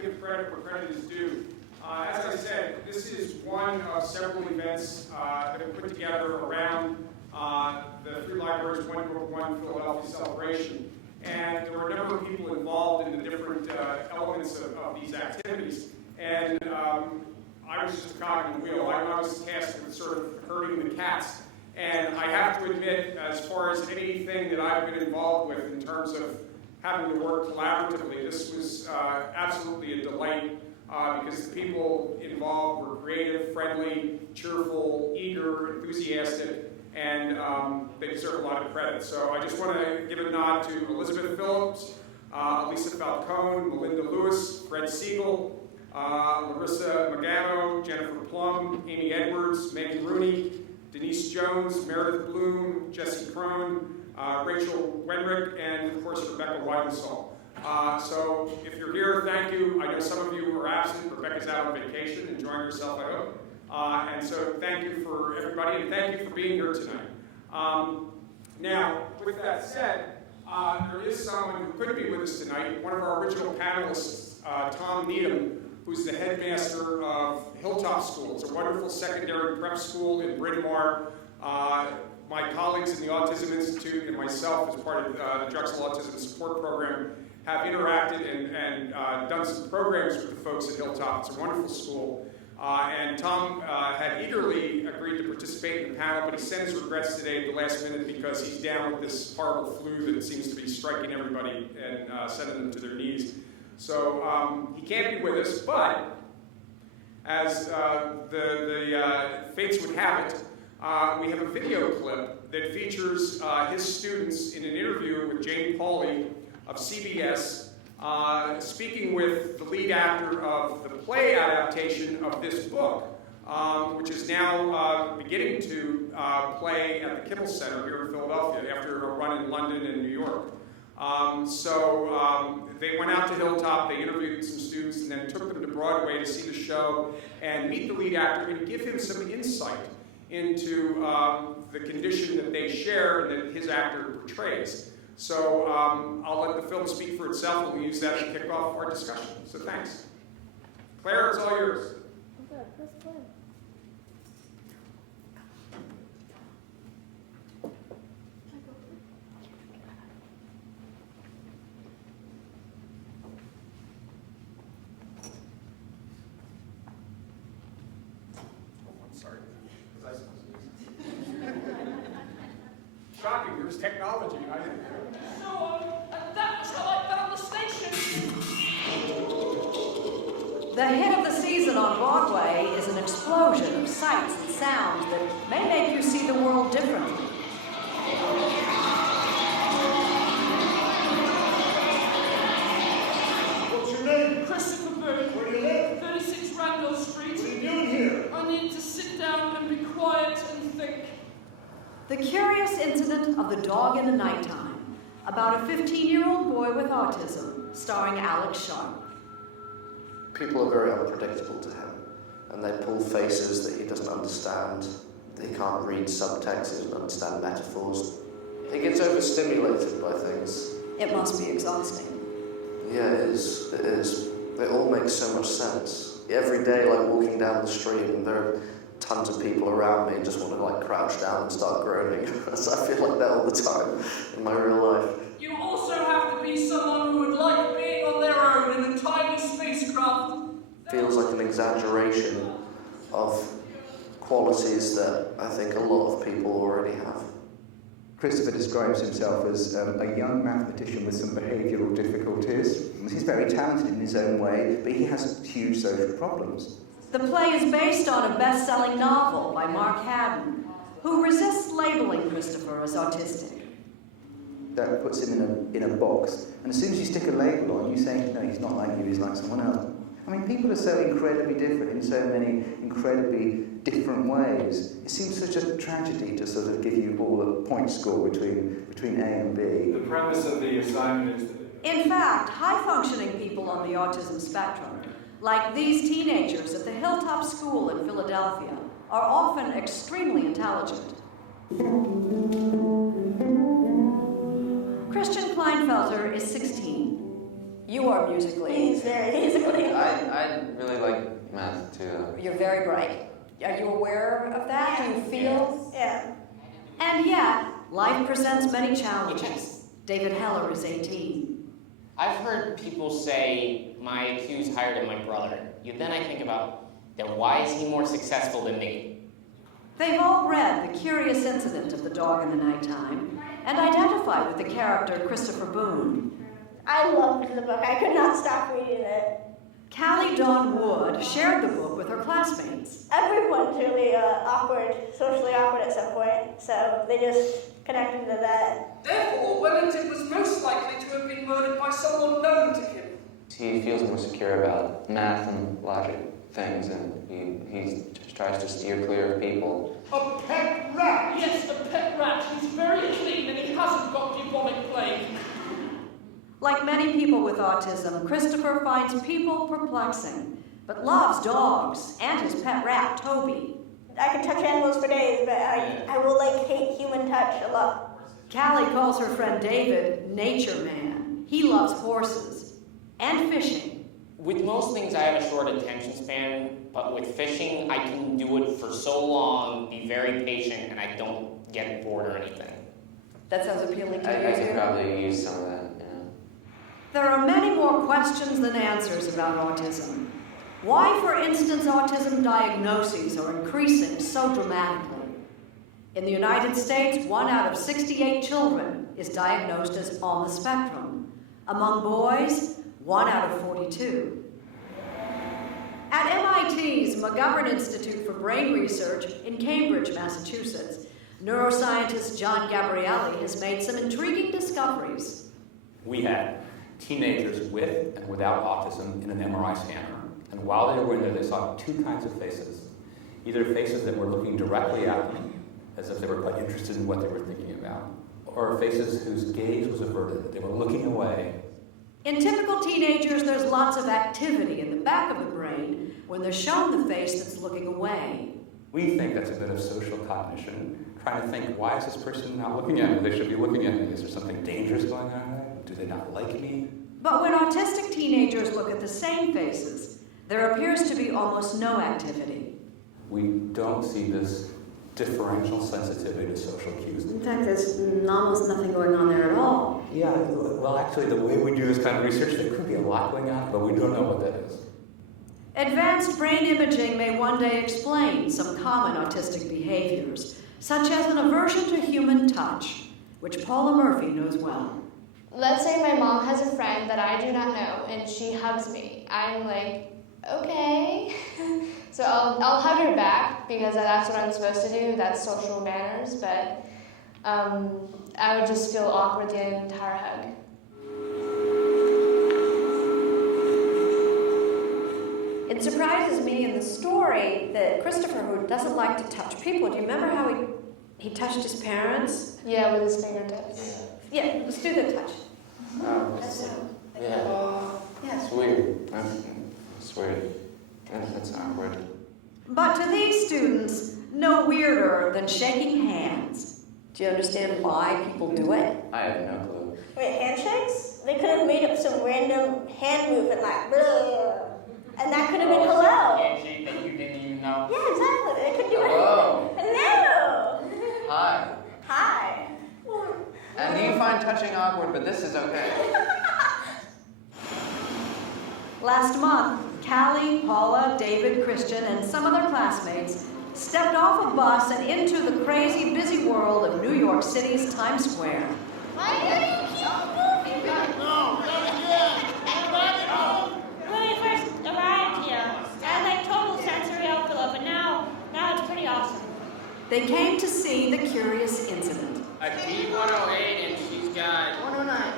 give credit where credit is due. As I said, this is one of several events that have put together around the Free Libraries One Book One Philadelphia celebration. And there were a number of people involved in the different elements of these activities. And I was just a cog in the wheel. I was tasked with sort of herding the cats. And I have to admit, as far as anything that I've been involved with in terms of having to work collaboratively, this was absolutely a delight because the people involved were creative, friendly, cheerful, eager, enthusiastic, and they deserve a lot of credit. So I just want to give a nod to Elizabeth Phillips, Lisa Falcone, Melinda Lewis, Fred Siegel, Larissa Magano, Jennifer Plum, Amy Edwards, Megan Rooney, Denise Jones, Meredith Bloom, Jesse Crone, Rachel Wenrick, and of course Rebecca Weidenthal. So if you're here, thank you. I know some of you are absent. Rebecca's out on vacation, enjoying herself, I hope. And so thank you for everybody, and thank you for being here tonight. Now, with that said, there is someone who couldn't be with us tonight, one of our original panelists, Tom Needham, who's the headmaster of Hilltop School. It's a wonderful secondary prep school in Bryn Mawr. My colleagues in the Autism Institute and myself, as part of the Drexel Autism Support Program, have interacted and done some programs with the folks at Hilltop. It's a wonderful school. And Tom had eagerly agreed to participate in the panel, but he sent his regrets today at the last minute because he's down with this horrible flu that seems to be striking everybody and sending them to their knees. So he can't be with us, but as the fates would have it, we have a video clip that features his students in an interview with Jane Pauley of CBS, speaking with the lead actor of the play adaptation of this book, which is now beginning to play at the Kimmel Center here in Philadelphia after a run in London and New York. They went out to Hilltop, they interviewed some students, and then took them to Broadway to see the show and meet the lead actor and give him some insight into the condition that they share and that his actor portrays. So I'll let the film speak for itself, and we'll use that to kick off our discussion. So thanks. Claire, it's all yours. Okay, press play. Shocking, there's technology. And that was how I found the station. The hit of the season on Broadway is an explosion of sights and sounds that may make you see the world differently. What's your name? Christopher Burke. Where do you live? 36 Randolph Street. What are you doing here? I need to sit down and be quiet and think. The curious incident of the dog in the nighttime, about a 15-year-old boy with autism, starring Alex Sharp. People are very unpredictable to him, and they pull faces that he doesn't understand. He can't read subtext, he doesn't understand metaphors. He gets overstimulated by things. It must be exhausting. Yeah, it is. It is. It all makes so much sense. Every day, like walking down the street, and there are tons of people around me just want to like crouch down and start groaning. So I feel like that all the time in my real life. You also have to be someone who would like being on their own in a tiny spacecraft. Feels like an exaggeration of qualities that I think a lot of people already have. Christopher describes himself as a young mathematician with some behavioural difficulties. He's very talented in his own way, but he has huge social problems. The play is based on a best-selling novel by Mark Haddon, who resists labeling Christopher as autistic. That puts him in a box, and as soon as you stick a label on, you say, no, he's not like you, he's like someone else. I mean, people are so incredibly different in so many incredibly different ways. It seems such a tragedy to sort of give you all a point score between A and B. The premise of the assignment is that... In fact, high-functioning people on the autism spectrum, like these teenagers at the Hilltop School in Philadelphia, are often extremely intelligent. Christian Kleinfelter is 16. You are musically. He's very musically. I really like math too. You're very bright. Are you aware of that? Do you feel? Yeah. And yet, life presents many challenges. David Heller is 18. I've heard people say my IQ is higher than my brother. Then I think about, then why is he more successful than me? They've all read The Curious Incident of the Dog in the Nighttime and identify with the character Christopher Boone. I loved the book. I could not stop reading it. Callie Dawn Wood shared the book with her classmates. Everyone's really awkward, socially awkward at some point, so they just connected to that. Therefore, Wellington was most likely to have been murdered by someone known to him. He feels more secure about math and logic things, and he just tries to steer clear of people. A pet rat! Yes, a pet rat. He's very clean and he hasn't got bubonic plague. Like many people with autism, Christopher finds people perplexing, but loves dogs and his pet rat, Toby. I could touch animals for days, but I will hate human touch a lot. Callie calls her friend David Nature Man. He loves horses and fishing. With most things, I have a short attention span, but with fishing, I can do it for so long, be very patient, and I don't get bored or anything. That sounds appealing to you, I could too? probably use some of that, There are many more questions than answers about autism. Why, for instance, autism diagnoses are increasing so dramatically? In the United States, 1 out of 68 children is diagnosed as on the spectrum. Among boys, 1 out of 42. At MIT's McGovern Institute for Brain Research in Cambridge, Massachusetts, neuroscientist John Gabrielli has made some intriguing discoveries. We had teenagers with and without autism in an MRI scanner. And while they were in there, they saw 2 kinds of faces. Either faces that were looking directly at them, as if they were quite interested in what they were thinking about, or faces whose gaze was averted. They were looking away. In typical teenagers, there's lots of activity in the back of the brain when they're shown the face that's looking away. We think that's a bit of social cognition, trying to think, why is this person not looking at me? They should be looking at me. Is there something dangerous going on there? Do they not like me? But when autistic teenagers look at the same faces, there appears to be almost no activity. We don't see this differential sensitivity to social cues. In fact, there's almost nothing going on there at all. Yeah, well, actually, the way we do this kind of research, there could be a lot going on, but we don't know what that is. Advanced brain imaging may one day explain some common autistic behaviors, such as an aversion to human touch, which Paula Murphy knows well. Let's say my mom has a friend that I do not know, and she hugs me. I'm like, okay. So I'll hug her back, because that's what I'm supposed to do. That's social manners, but I would just feel awkward the entire hug. It surprises me in the story that Christopher, who doesn't like to touch people, do you remember how he touched his parents? Yeah, with his fingertips. Yeah, let's do the touch. Yeah. It's weird. It's weird. That's awkward. But to these students, no weirder than shaking hands. Do you understand why people do it? I have no clue. Wait, handshakes? They could have made up some random hand movement like, bleh. And that could have been hello. Handshake that you didn't even know. Yeah, exactly. They could do Hello. anything. Hello. Hi. Hi. And you find touching awkward, but this is okay. Last month, Callie, Paula, David, Christian, and some other classmates stepped off a bus and into the crazy, busy world of New York City's Times Square. Why do you keep moving? No, not again! When we first arrived here, I had total sensory overload, but now it's pretty awesome. They came to see the curious incident. I see 108 and she's got 109.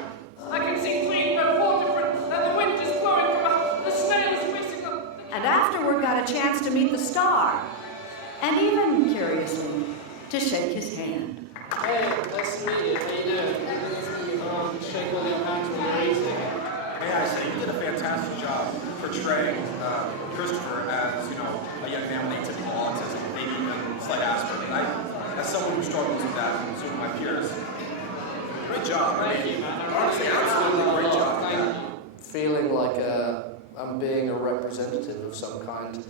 I can see 3 or 4 different, and the wind is blowing from the snail is racing up. And afterward got a chance to meet the star. And even, curiously, to shake his hand. Hey, nice to meet you. How you doing? Shake with your hands when you're racing. May I say, you did a fantastic job portraying Christopher as, a young man with atypical autism, maybe even slight Asperger's. As someone who struggles with that, and so do my peers, great job. Thank you, man. Honestly, absolutely great job. Yeah. feeling like I'm being a representative of some kind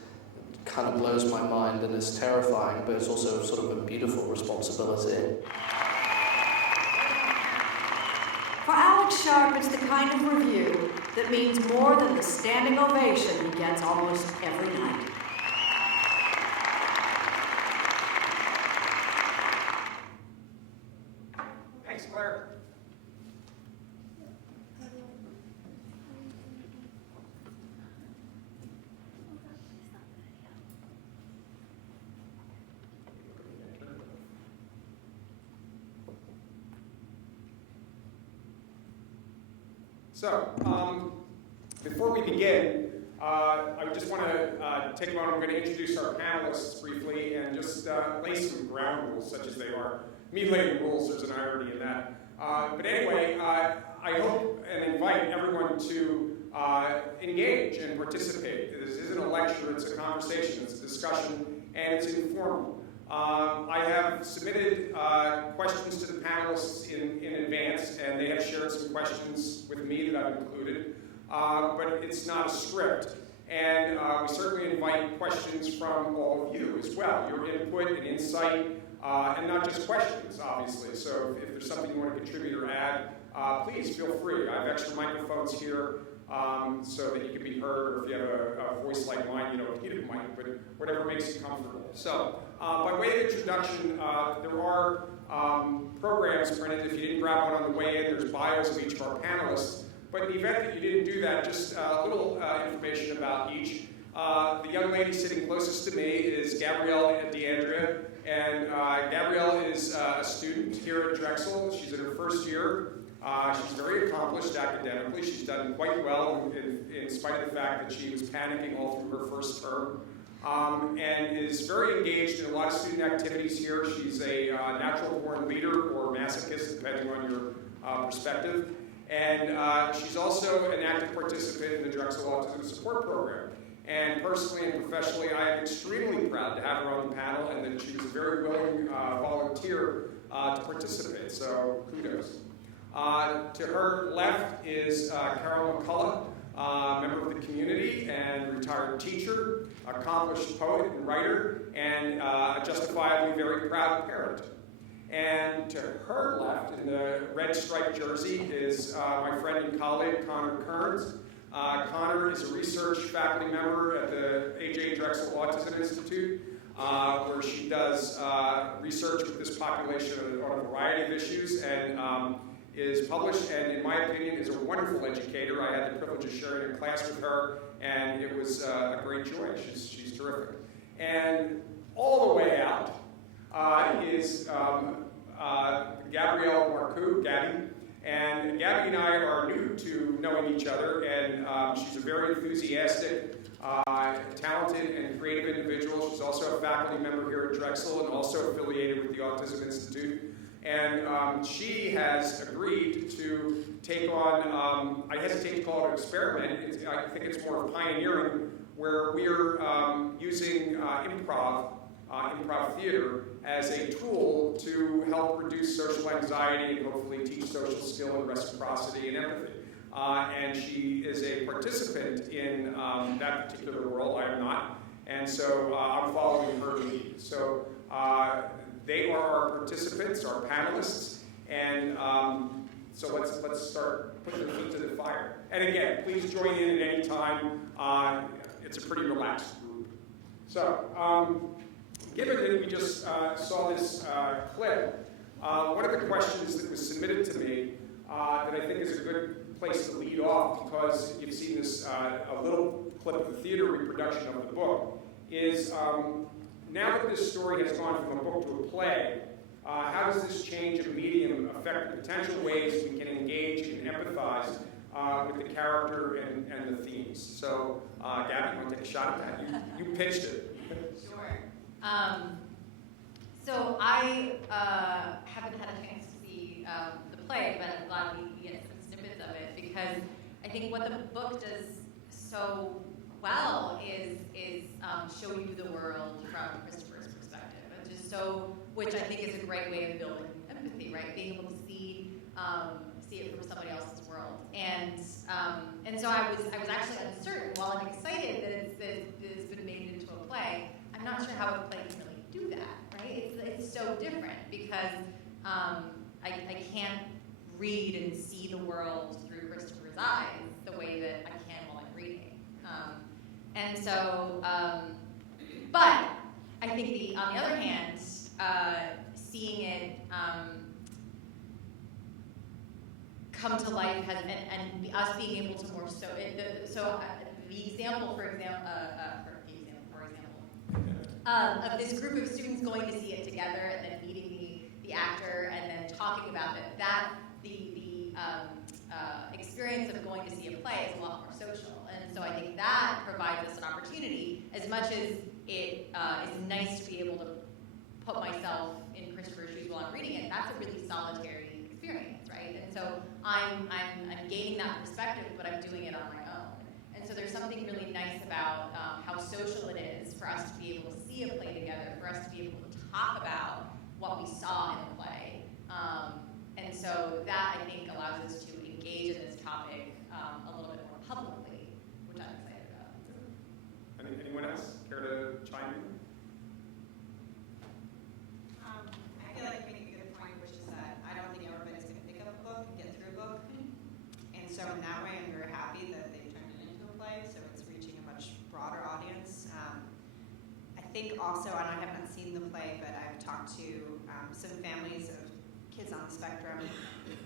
of blows my mind and is terrifying, but it's also sort of a beautiful responsibility. For Alex Sharp, it's the kind of review that means more than the standing ovation he gets almost every night. Thanks, Claire. So, before we begin, I just want to take a moment. I'm going to introduce our panelists briefly and just lay some ground rules, such as they are. Me laying rules, there's an irony in that. But anyway, I hope and invite everyone to engage and participate. This isn't a lecture, it's a conversation, it's a discussion, and it's informal. I have submitted questions to the panelists in advance, and they have shared some questions with me that I've included, but it's not a script. And we certainly invite questions from all of you as well, your input and insight, and not just questions, obviously. So if there's something you want to contribute or add, please feel free. I have extra microphones here so that you can be heard, or if you have a voice like mine, you don't need a mic, but whatever makes you comfortable. So, by way of introduction, there are programs printed. If you didn't grab one on the way in, there's bios of each of our panelists. But in the event that you didn't do that, just a little information about each. The young lady sitting closest to me is Gabrielle DeAndrea, and Gabrielle is a student here at Drexel. She's in her first year. She's very accomplished academically. She's done quite well in spite of the fact that she was panicking all through her first term, and is very engaged in a lot of student activities here. She's a natural-born leader or masochist, depending on your perspective. And she's also an active participant in the Drexel Autism Support Program. And personally and professionally, I am extremely proud to have her on the panel, and that she was a very willing volunteer to participate, so kudos. To her left is Carol McCullough, member of the community and retired teacher, accomplished poet and writer, and a justifiably very proud parent. And to her left, in the red striped jersey, is my friend and colleague, Connor Kearns. Connor is a research faculty member at the A.J. Drexel Autism Institute, where she does research with this population on a variety of issues, and is published, and in my opinion, is a wonderful educator. I had the privilege of sharing a class with her, and it was a great joy. She's terrific. And all the way out is Gabrielle Marcoux, Gabby. And Gabby and I are new to knowing each other, and she's a very enthusiastic, talented, and creative individual. She's also a faculty member here at Drexel and also affiliated with the Autism Institute. And she has agreed to take on, I hesitate to call it an experiment, I think it's more pioneering, where we're using improv theater as a tool to help reduce social anxiety and hopefully teach social skill and reciprocity and empathy. And she is a participant in that particular world. I am not. And so I'm following her lead. So they are our participants, our panelists, and so let's start putting the feet to the fire. And again, please join in at any time. It's a pretty relaxed group. So, given that we just saw this clip, one of the questions that was submitted to me that I think is a good place to lead off, because you've seen this a little clip of the theater reproduction of the book, is now that this story has gone from a book to a play, how does this change of medium affect the potential ways we can engage and empathize with the character and the themes? So, Gabby, you want to take a shot at that? You pitched it. Sure. So I haven't had a chance to see the play, but I'm glad we get some snippets of it, because I think what the book does so well is show you the world from Christopher's perspective, which I think is a great way of building empathy, right? Being able to see it from somebody else's world. And and so I was actually uncertain. While I'm excited that it's been made into a play, I'm not sure how a play can really do that, right? It's so different because I can't read and see the world through Christopher's eyes the way that I can while I'm reading. And so, but I think on the other hand, seeing it come to life has, and us being able to more the example, for example, of this group of students going to see it together and then meeting the actor and then talking about it, the experience of going to see a play is a lot more social. And so I think that provides us an opportunity, as much as it is nice to be able to put myself in Christopher's shoes while I'm reading it. That's a really solitary experience, right? And so I'm gaining that perspective, but I'm doing it on my own. And so there's something really nice about how social it is for us to be able to see a play together, for us to be able to talk about what we saw in a play. And so that, I think, allows us to engage in this topic a little bit more publicly, which I'm excited about. Anyone else care to chime in? I feel like you make a good point, which is that I don't think everybody's going to pick up a book and get through a book. And so in that way, I'm very happy that they've turned it into a play, so it's reaching a much broader audience. I think also, and I haven't seen the play, but I've talked to some families of kids on the spectrum.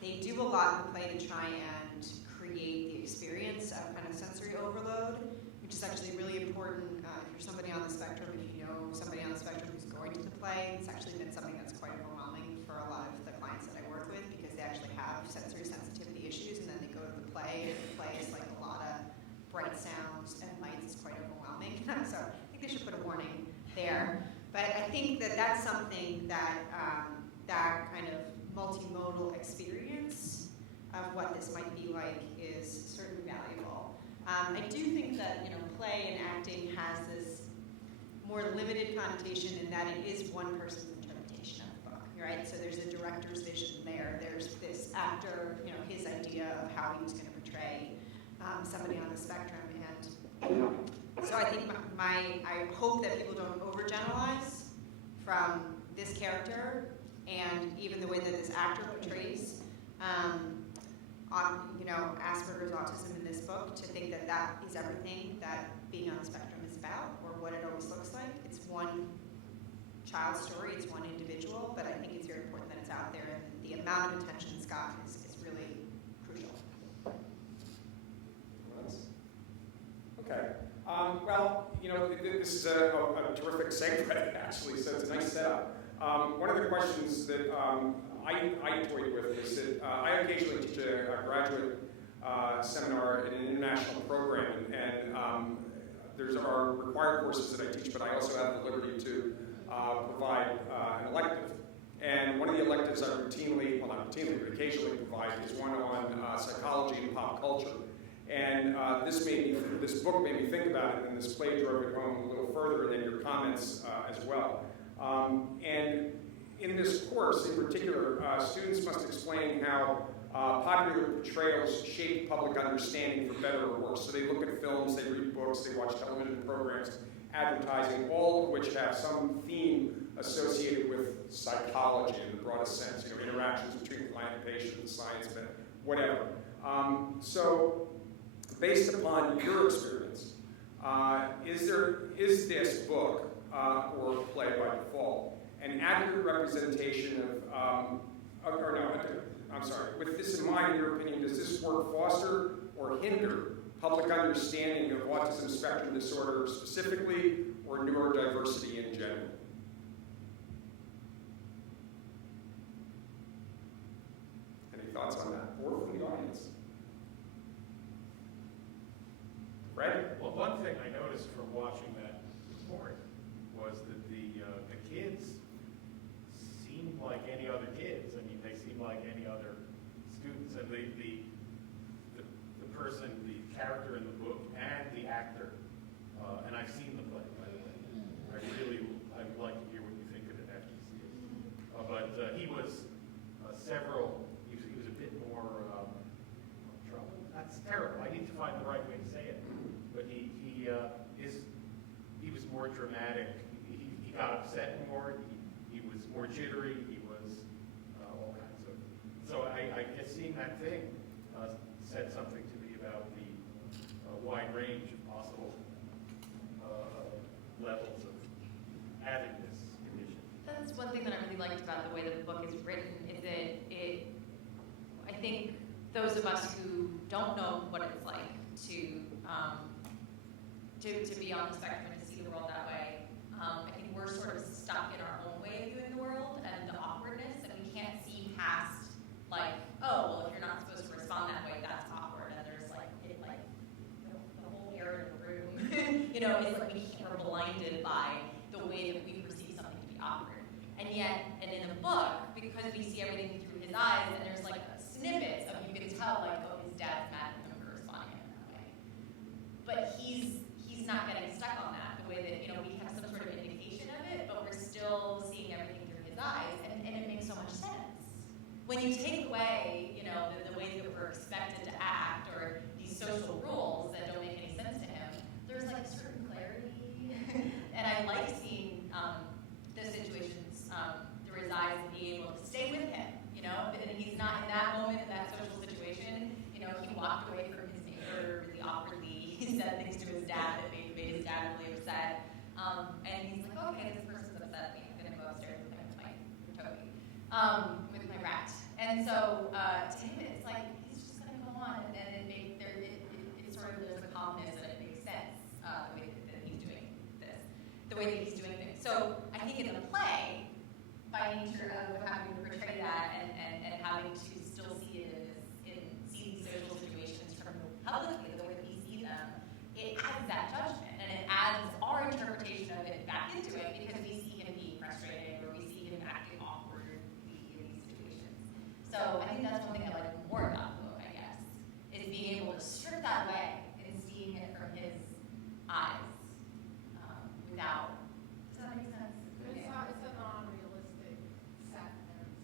They do a lot in the play to try and create the experience of kind of sensory overload, which is actually really important if you're somebody on the spectrum, if you know somebody on the spectrum who's going to the play. It's actually been something that's quite overwhelming for a lot of the clients that I work with because they actually have sensory sensitivity issues, and then they go to the play, and the play is like a lot of bright sounds and lights. It's quite overwhelming. So I think they should put a warning there. But I think that that's something that that kind of multimodal experience of what this might be like is certainly valuable. I do think that play and acting has this more limited connotation in that it is one person's interpretation of the book, right? So there's a director's vision there. There's this actor, his idea of how he was going to portray somebody on the spectrum, and so I think I hope that people don't overgeneralize from this character and even the way that this actor portrays Asperger's autism in this book, to think that that is everything that being on the spectrum is about, or what it always looks like. It's one child's story, it's one individual, but I think it's very important that it's out there, and the amount of attention it's got is really crucial. Okay. Well, this is a terrific segue, actually, so it's a nice setup. One of the questions that I toyed with is that I occasionally teach a graduate seminar in an international program, and there's our required courses that I teach, but I also have the liberty to provide an elective. And one of the electives I routinely, well not routinely, but occasionally provide is one on psychology and pop culture. And this book made me think about it, and this play drove it home a little further, and then your comments as well. And in this course, in particular, students must explain how popular portrayals shape public understanding for better or worse. So they look at films, they read books, they watch television programs, advertising, all of which have some theme associated with psychology in the broadest sense, interactions between client and patient, science, whatever. So based upon your experience, is this book or play by default an accurate representation with this in mind, in your opinion, does this work foster or hinder public understanding of autism spectrum disorder specifically, or neurodiversity in general? Any thoughts on that, or from the audience? Fred? Well, one thing I noticed from watching that report was that the kids seemed like any other kids. I mean, they seemed like any other students. And the person, the character in the book, and the actor, and I've seen the play, by the way. I would like to hear what you think of it after you see it. But he was he was a bit more trouble. That's terrible. that thing said something to me about the wide range of possible levels of having this condition. That's one thing that I really liked about the way that the book is written, is that I think those of us who don't know what it's like to be on the spectrum and to see the world that way, I think we're sort of stuck in our own way of viewing the world and the awkwardness, and we can't see past, like, oh, well, if you're not supposed to respond that way, that's awkward, and there's like the whole air in the room, it's like we're blinded by the way that we perceive something to be awkward. And yet, and in the book, because we see everything through his eyes, and there's like snippets of, you can tell, like, oh, his dad's mad at him for responding in that way. But he's not getting stuck on that, the way that, we have some sort of indication of it, but we're still seeing everything through his eyes, and it makes so much sense. When you take away, the way that we're expected to act, or these social rules that don't make any sense to him, there's like a certain clarity. And I like seeing those situations through his eyes and being able to stay with him, and he's not in that moment, in that social situation, he walked away from his neighbor really awkwardly. He said things to his dad that made his dad really upset. And he's like, okay, this person's upset at me. I'm going to go upstairs with him, with my rat. And so to him, it's like, he's just going to go on. And it's sort of, there's a calmness, and it makes sense the way that he's doing this, the way that he's doing things. So I think in the play, by nature of having to portray that and having to still see it see these social situations from publicly, the way that we see them, it adds that judgment, and it adds our interpretation of it back into it, because we see him being frustrated, or we see him acting awkwardly in these situations. So I think that's one thing I like more about the book, I guess, is being able to strip that away and seeing it from his eyes without. Does that make sense? It's a non-realistic set.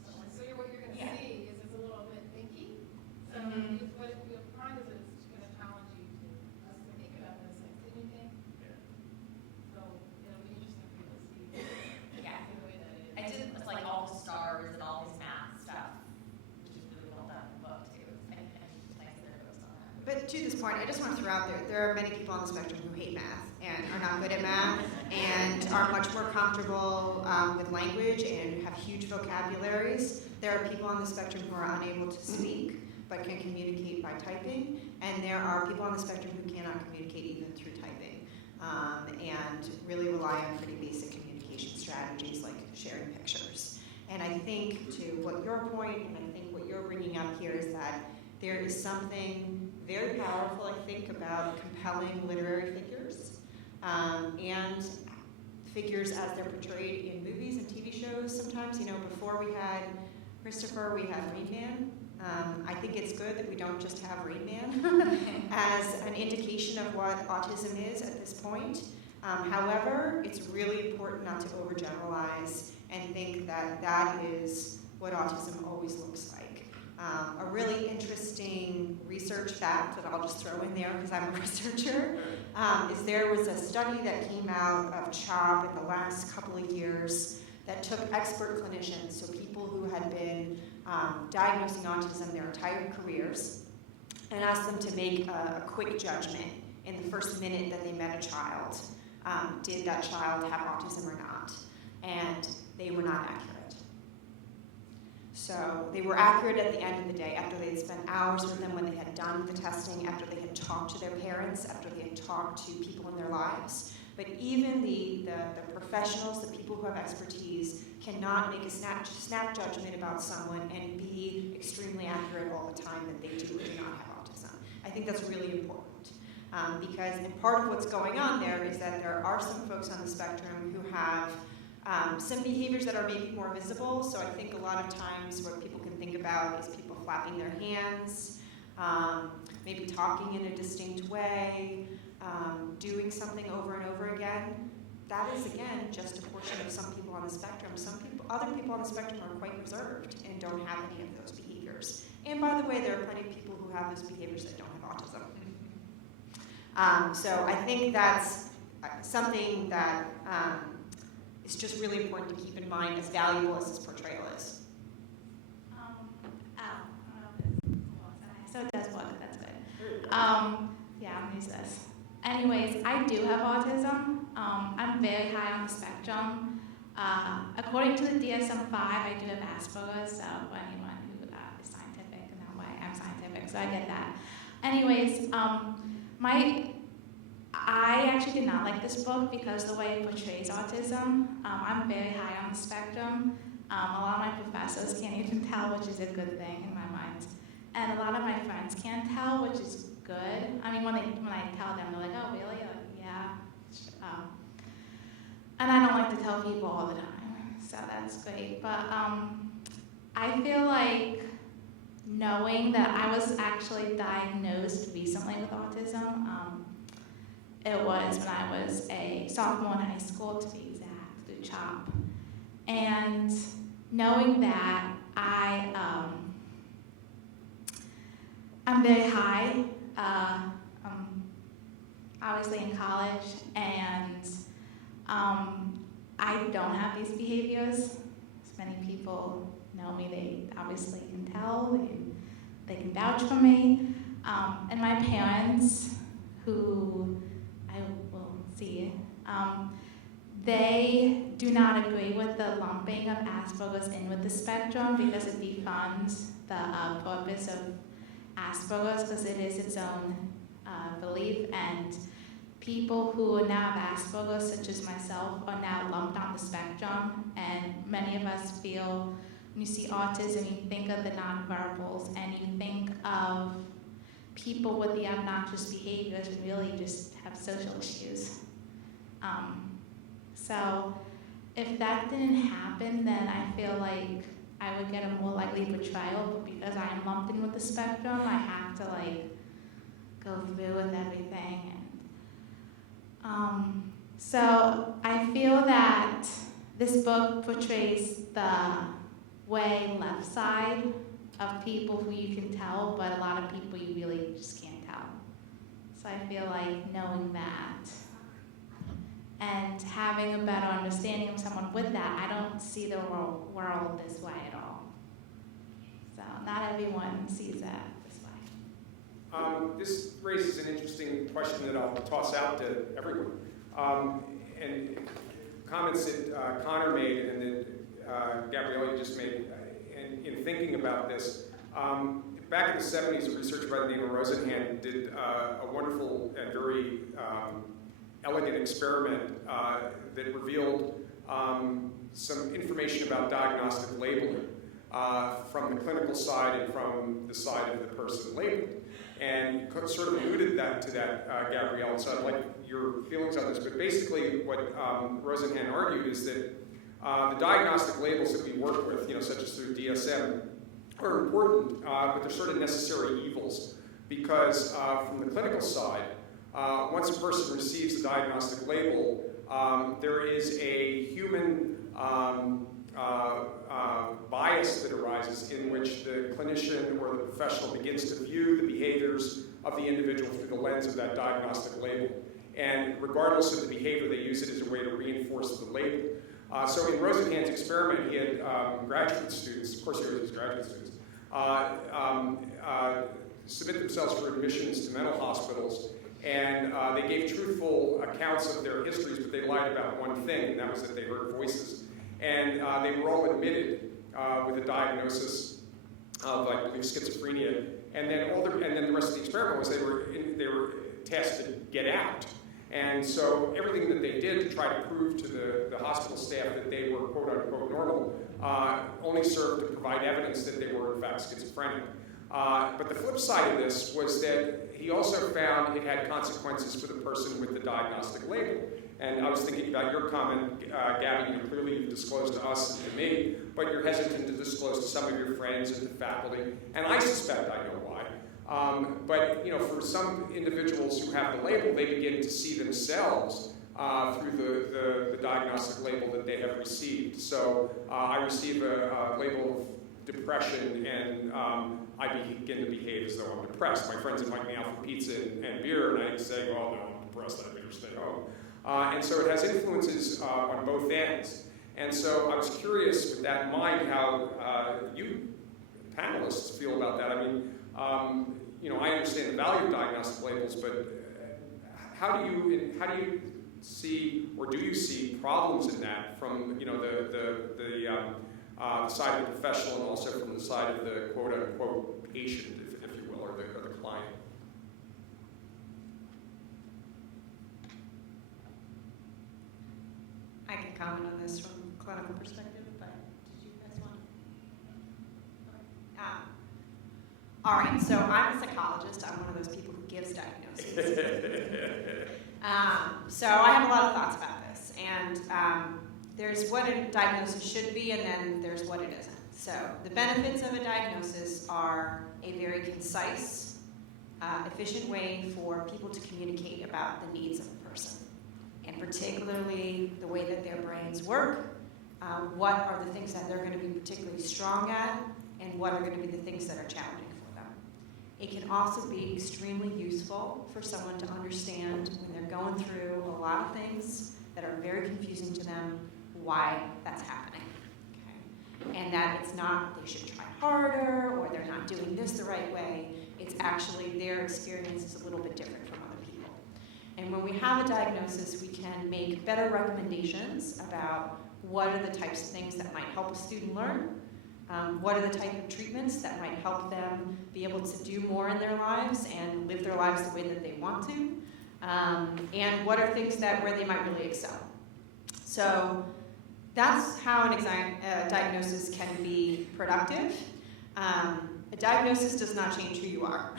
So what you're going to see is it's a little bit thinky. So what you'll find is it's going to challenge you to think about this. Like, did you think? So it'll be interesting for you to see the way that is. I did like all the stars and all his math stuff, which is really well done in the book too. And like there goes on that. But to this point, I just want to throw out there are many people on the spectrum who hate math and are not good at math and are much more comfortable with language and have huge vocabularies. There are people on the spectrum who are unable to speak but can communicate by typing, and there are people on the spectrum who cannot communicate even through typing and really rely on pretty basic communication strategies like sharing pictures. And I think to what your point, and I think what you're bringing up here, is that there is something very powerful, I think, about compelling literary figures and figures as they're portrayed in movies and TV shows sometimes. Before we had Christopher, we had Rain Man. I think it's good that we don't just have Rain Man as an indication of what autism is at this point. However, it's really important not to overgeneralize and think that that is what autism always looks like. A really interesting research fact that I'll just throw in there because I'm a researcher is there was a study that came out of CHOP in the last couple of years that took expert clinicians, so people who had been diagnosing autism their entire careers, and asked them to make a quick judgment in the first minute that they met a child. Did that child have autism or not? And they were not accurate. So they were accurate at the end of the day, after they had spent hours with them, when they had done the testing, after they had talked to their parents, after they had talked to people in their lives. But even the professionals, the people who have expertise, cannot make a snap judgment about someone and be extremely accurate all the time that they do or do not have autism. I think that's really important. Because part of what's going on there is that there are some folks on the spectrum who have some behaviors that are maybe more visible. So I think a lot of times what people can think about is people flapping their hands, maybe talking in a distinct way, doing something over and over again. That is, again, just a portion of some people on the spectrum. Other people on the spectrum are quite reserved and don't have any of those behaviors. And by the way, there are plenty of people who have those behaviors that don't have autism. So I think that's something that is just really important to keep in mind, as valuable as this portrayal is. I don't know if it's Yeah, I'm gonna use this. Anyways, I do have autism. I'm very high on the spectrum. According to the DSM-5, I do have Asperger's, so anyone who is scientific in that way, I'm scientific, so I get that. Anyways, I actually did not like this book because the way it portrays autism. I'm very high on the spectrum. A lot of my professors can't even tell, which is a good thing in my mind. And a lot of my friends can't tell, which is good. I mean, when I tell them, they're like, oh, really? Yeah. And I don't like to tell people all the time, so that's great. But I feel like knowing that I was actually diagnosed recently with autism, it was when I was a sophomore in high school, to be exact, through CHOP. And knowing that I'm very high, obviously in college, and I don't have these behaviors. As many people know me, they obviously can tell, they can vouch for me. And my parents, who I will see, they do not agree with the lumping of Asperger's in with the spectrum because it defunds the purpose of Asperger's because it is its own belief, and people who now have Asperger's, such as myself, are now lumped on the spectrum, and many of us feel when you see autism, you think of the nonverbals, and you think of people with the obnoxious behaviors who really just have social issues. So if that didn't happen, then I feel like I would get a more likely portrayal, but because I am lumped in with the spectrum, I have to go through with everything. And so I feel that this book portrays the way left side of people who you can tell, but a lot of people you really just can't tell. So I feel like knowing that and having a better understanding of someone with that, I don't see the world this way at all. So not everyone sees that this way. This raises an interesting question that I'll toss out to everyone. And comments that Connor made and that Gabrielle just made in thinking about this. Back in the 70s, a researcher by the name of Rosenhan did a wonderful and very elegant experiment that revealed some information about diagnostic labeling from the clinical side and from the side of the person labeled. And sort of alluded to that, Gabrielle, so I'd like your feelings on this. But basically what Rosenhan argued is that the diagnostic labels that we work with, such as through DSM, are important, but they're sort of necessary evils. Because from the clinical side, once a person receives the diagnostic label, there is a human bias that arises in which the clinician or the professional begins to view the behaviors of the individual through the lens of that diagnostic label. And regardless of the behavior, they use it as a way to reinforce the label. So in Rosenhan's experiment, he had graduate students, of course he always has graduate students, submit themselves for admissions to mental hospitals, and they gave truthful accounts of their histories, but they lied about one thing, and that was that they heard voices. And they were all admitted with a diagnosis of, I believe, schizophrenia. And then the rest of the experiment was they were tasked to get out. And so everything that they did to try to prove to the hospital staff that they were quote unquote normal only served to provide evidence that they were in fact schizophrenic. But the flip side of this was that he also found it had consequences for the person with the diagnostic label. And I was thinking about your comment, Gabby, clearly you've disclosed to us and to me, but you're hesitant to disclose to some of your friends and to faculty, and I suspect I know why. But for some individuals who have the label, they begin to see themselves through the diagnostic label that they have received. So I receive a label of depression, and I begin to behave as though I'm depressed. My friends invite me out for pizza and beer, and I say, oh, no, I'm depressed, I better stay home. And so it has influences on both ends. And so I was curious with that in mind how you panelists feel about that. I mean, I understand the value of diagnostic labels, but how do you see, or do you see problems in that from the side of the professional and also from the side of the quote unquote patient, if you will, or the client? I can comment on this from a clinical perspective, but did you guys want? All right, so I'm a psychologist. I'm one of those people who gives diagnoses. So I have a lot of thoughts about this, and there's what a diagnosis should be, and then there's what it isn't. So the benefits of a diagnosis are a very concise, efficient way for people to communicate about the needs of a person, and particularly the way that their brains work, what are the things that they're going to be particularly strong at, and what are going to be the things that are challenging for them. It can also be extremely useful for someone to understand when they're going through a lot of things that are very confusing to them, why that's happening. Okay? And that it's not they should try harder or they're not doing this the right way. It's actually their experience is a little bit different from other people. And when we have a diagnosis, we can make better recommendations about what are the types of things that might help a student learn, what are the type of treatments that might help them be able to do more in their lives and live their lives the way that they want to, and what are things where they might really excel. So that's how a diagnosis can be productive. A diagnosis does not change who you are.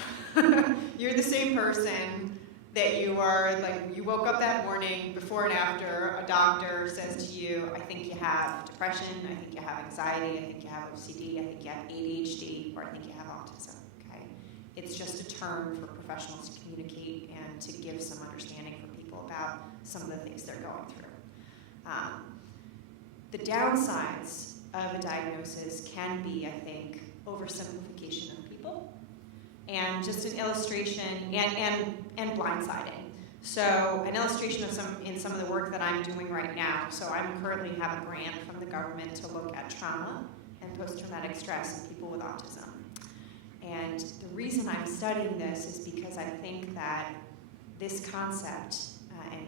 You're the same person that you are, like you woke up that morning, before and after a doctor says to you, I think you have depression, I think you have anxiety, I think you have OCD, I think you have ADHD, or I think you have autism, okay? It's just a term for professionals to communicate and to give some understanding for people about some of the things they're going through. The downsides of a diagnosis can be, I think, oversimplification of people, and just an illustration, and blindsiding. So an illustration of some of the work that I'm doing right now. So I'm currently have a grant from the government to look at trauma and post-traumatic stress in people with autism. And the reason I'm studying this is because I think that this concept,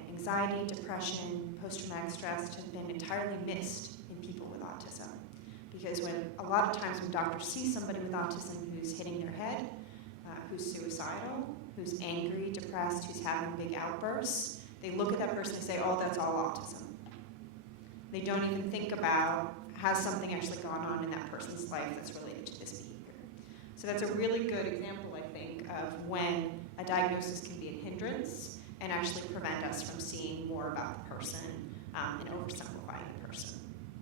anxiety, depression, post-traumatic stress, have been entirely missed in people with autism. Because a lot of times when doctors see somebody with autism who's hitting their head, who's suicidal, who's angry, depressed, who's having big outbursts, they look at that person and say, oh, that's all autism. They don't even think about, has something actually gone on in that person's life that's related to this behavior. So that's a really good example, I think, of when a diagnosis can be a hindrance and actually prevent us from seeing more about the person and oversimplifying the person.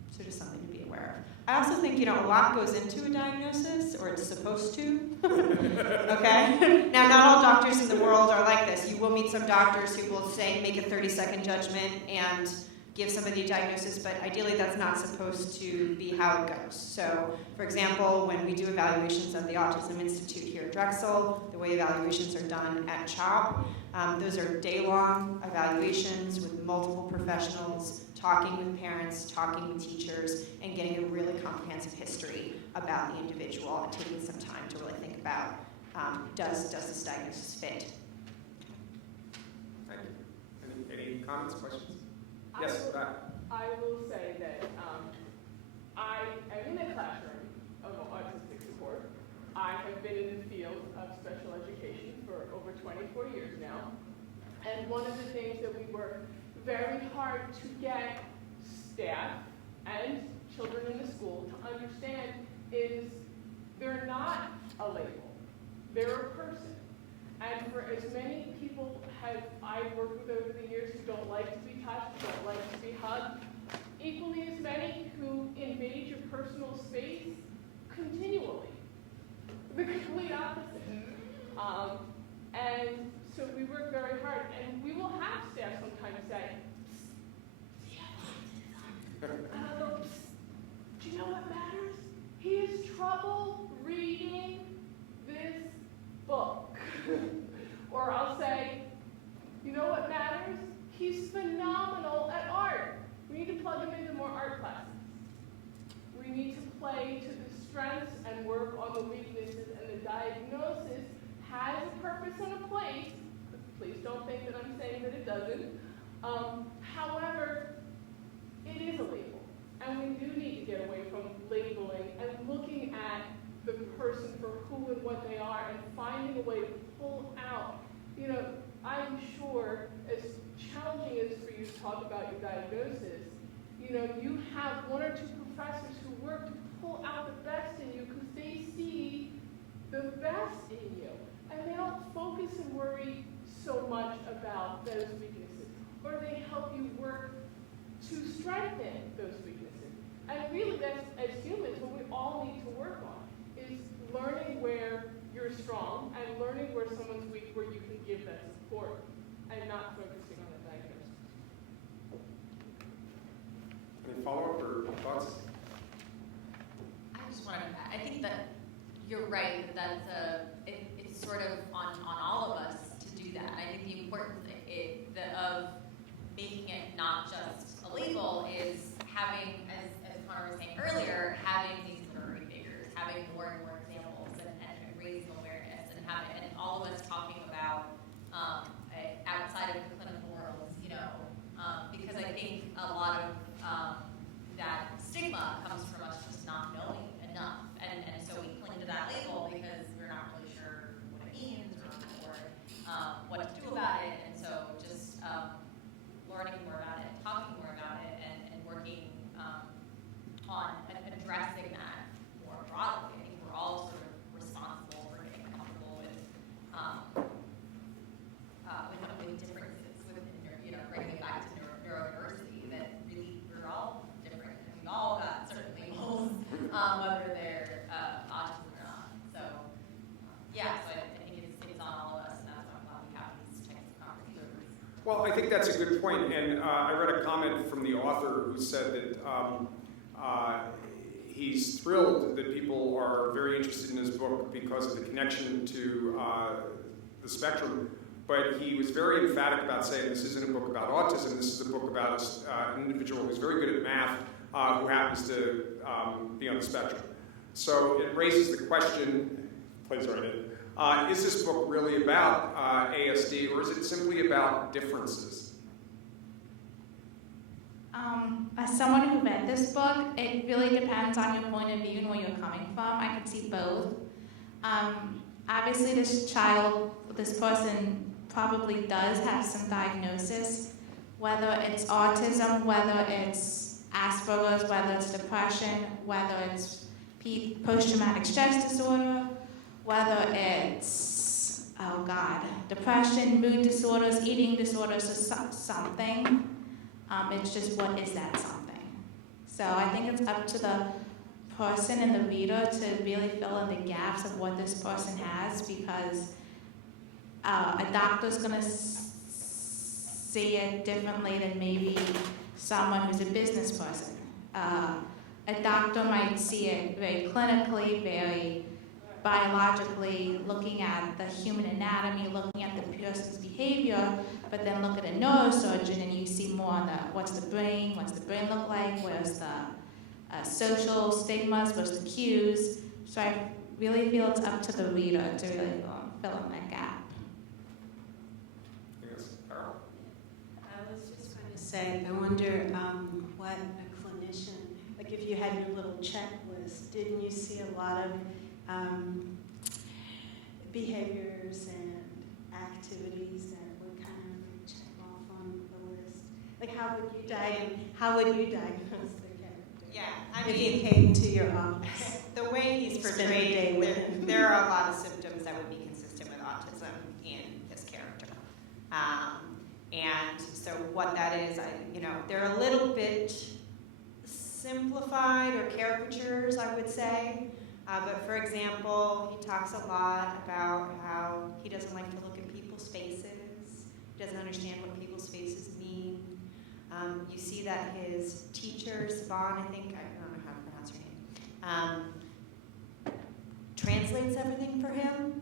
So just something to be aware of. I also think, a lot goes into a diagnosis, or it's supposed to. Okay? Now, not all doctors in the world are like this. You will meet some doctors who will make a 30-second judgment and give somebody a diagnosis, but ideally that's not supposed to be how it goes. So, for example, when we do evaluations at the Autism Institute here at Drexel, the way evaluations are done at CHOP, those are day-long evaluations with multiple professionals, talking with parents, talking with teachers, and getting a really comprehensive history about the individual and taking some time to really think about, does this diagnosis fit? Thank you. Any comments, questions? Yes, I will say that I am in a classroom of autistic support. I have been in the field of special education for over 24 years now. And one of the things that we work very hard to get staff and children in the school to understand is they're not a label. They're a person. And for as many people I've worked with over the years who don't like to be touched, don't like to be hugged, equally as many who invade your personal space continually. The complete opposite. And so we work very hard, and we will have staff sometimes say, and I'll go, do you know what matters? He has trouble reading this book. Or I'll say, you know what matters? He's phenomenal at art. We need to plug him into more art classes. We need to play to the strengths and work on the weaknesses, and the diagnosis has a purpose and a place. Please don't think that I'm saying that it doesn't. However, it is a label, and we do need to get away from labeling and looking at the person for who and what they are and finding a way to pull out. I'm sure as challenging as for you to talk about your diagnosis, you have one or two professors who work to pull out the best in you because they see the best in you. And they don't focus and worry so much about those weaknesses. Or they help you work to strengthen those weaknesses. And really, that's, as humans, what we all need to work on is learning where you're strong and learning where someone's weak, where you can give that support and not focusing on the diagnosis. Any follow-up or thoughts? I think that you're right, it's sort of on all of us to do that. I think the importance of making it not just a label is having, as Connor was saying earlier, having these literary figures, having more and more examples and raising awareness and all of us talking about outside of the clinical world, because I think a lot of that stigma comes from us just not knowing enough. And so we cling to that label because we're not really sure what it means or what to do about it. And so just learning more about it, talking more about it, and working on addressing that more broadly. I think we're all sort of responsible for getting comfortable with differences within, bringing it back to neurodiversity, that really we're all different. And we've all got certain labels, whether they're autism or not. So, so I think it's on all of us, and that's why I'm glad we have these types of conversations. Well, I think that's a good point, and I read a comment from the author who said that he's thrilled that people are very interested in his book because of the connection to the spectrum, but he was very emphatic about saying this isn't a book about autism, this is a book about an individual who's very good at math who happens to be on the spectrum. So it raises the question, plays right in, is this book really about ASD, or is it simply about differences? As someone who read this book, it really depends on your point of view and where you're coming from. I can see both. Obviously, this person probably does have some diagnosis, whether it's autism, whether it's Asperger's, whether it's depression, whether it's post-traumatic stress disorder, whether it's, depression, mood disorders, eating disorders, or something. It's just, what is that something? So I think it's up to the person and the reader to really fill in the gaps of what this person has, because a doctor's going to see it differently than maybe someone who's a business person. A doctor might see it very clinically, very biologically, looking at the human anatomy, looking at the person's behavior, but then look at a neurosurgeon and you see more on what's the brain look like, where's the social stigmas, where's the cues. So I really feel it's up to the reader to really fill in that gap. Yes, Carol? I was just going to say, I wonder what a clinician, like if you had your little checklist, didn't you see a lot of behaviors and activities that would kind of check off on the list? Like how would you diagnose the character? Yeah, if he came to your office? The way he's portrayed, there are a lot of symptoms that would be consistent with autism in his character. And so what that is, they're a little bit simplified or caricatures, I would say. But for example, he talks a lot about how he doesn't like to look at people's faces. He doesn't understand what people's faces mean. You see that his teacher, Saban, I don't know how to pronounce her name, translates everything for him.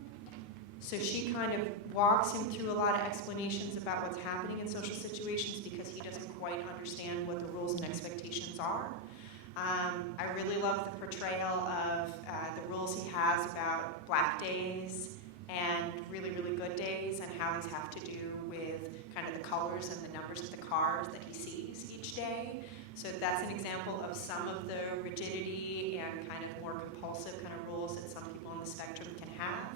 So she kind of walks him through a lot of explanations about what's happening in social situations because he doesn't quite understand what the rules and expectations are. I really love the portrayal of the rules he has about black days and really, really good days, and how these have to do with kind of the colors and the numbers of the cars that he sees each day. So that's an example of some of the rigidity and kind of more compulsive kind of rules that some people on the spectrum can have.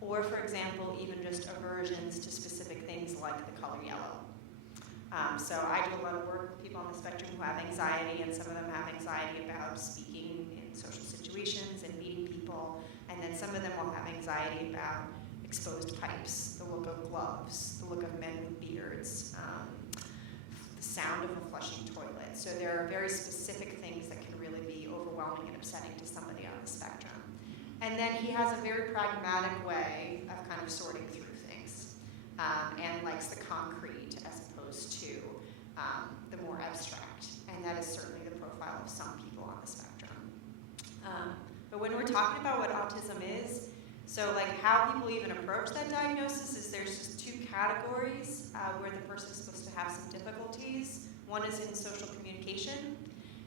Or, for example, even just aversions to specific things like the color yellow. So I do a lot of work with people on the spectrum who have anxiety, and some of them have anxiety about speaking in social situations and meeting people, and then some of them will have anxiety about exposed pipes, the look of gloves, the look of men with beards, the sound of a flushing toilet. So there are very specific things that can really be overwhelming and upsetting to somebody on the spectrum. And then he has a very pragmatic way of kind of sorting through things, and likes the concrete as opposed to the more abstract. And that is certainly the profile of some people on the spectrum. But when we're talking about what autism is, so like how people even approach that diagnosis is there's just two categories where the person is supposed to have some difficulties. One is in social communication,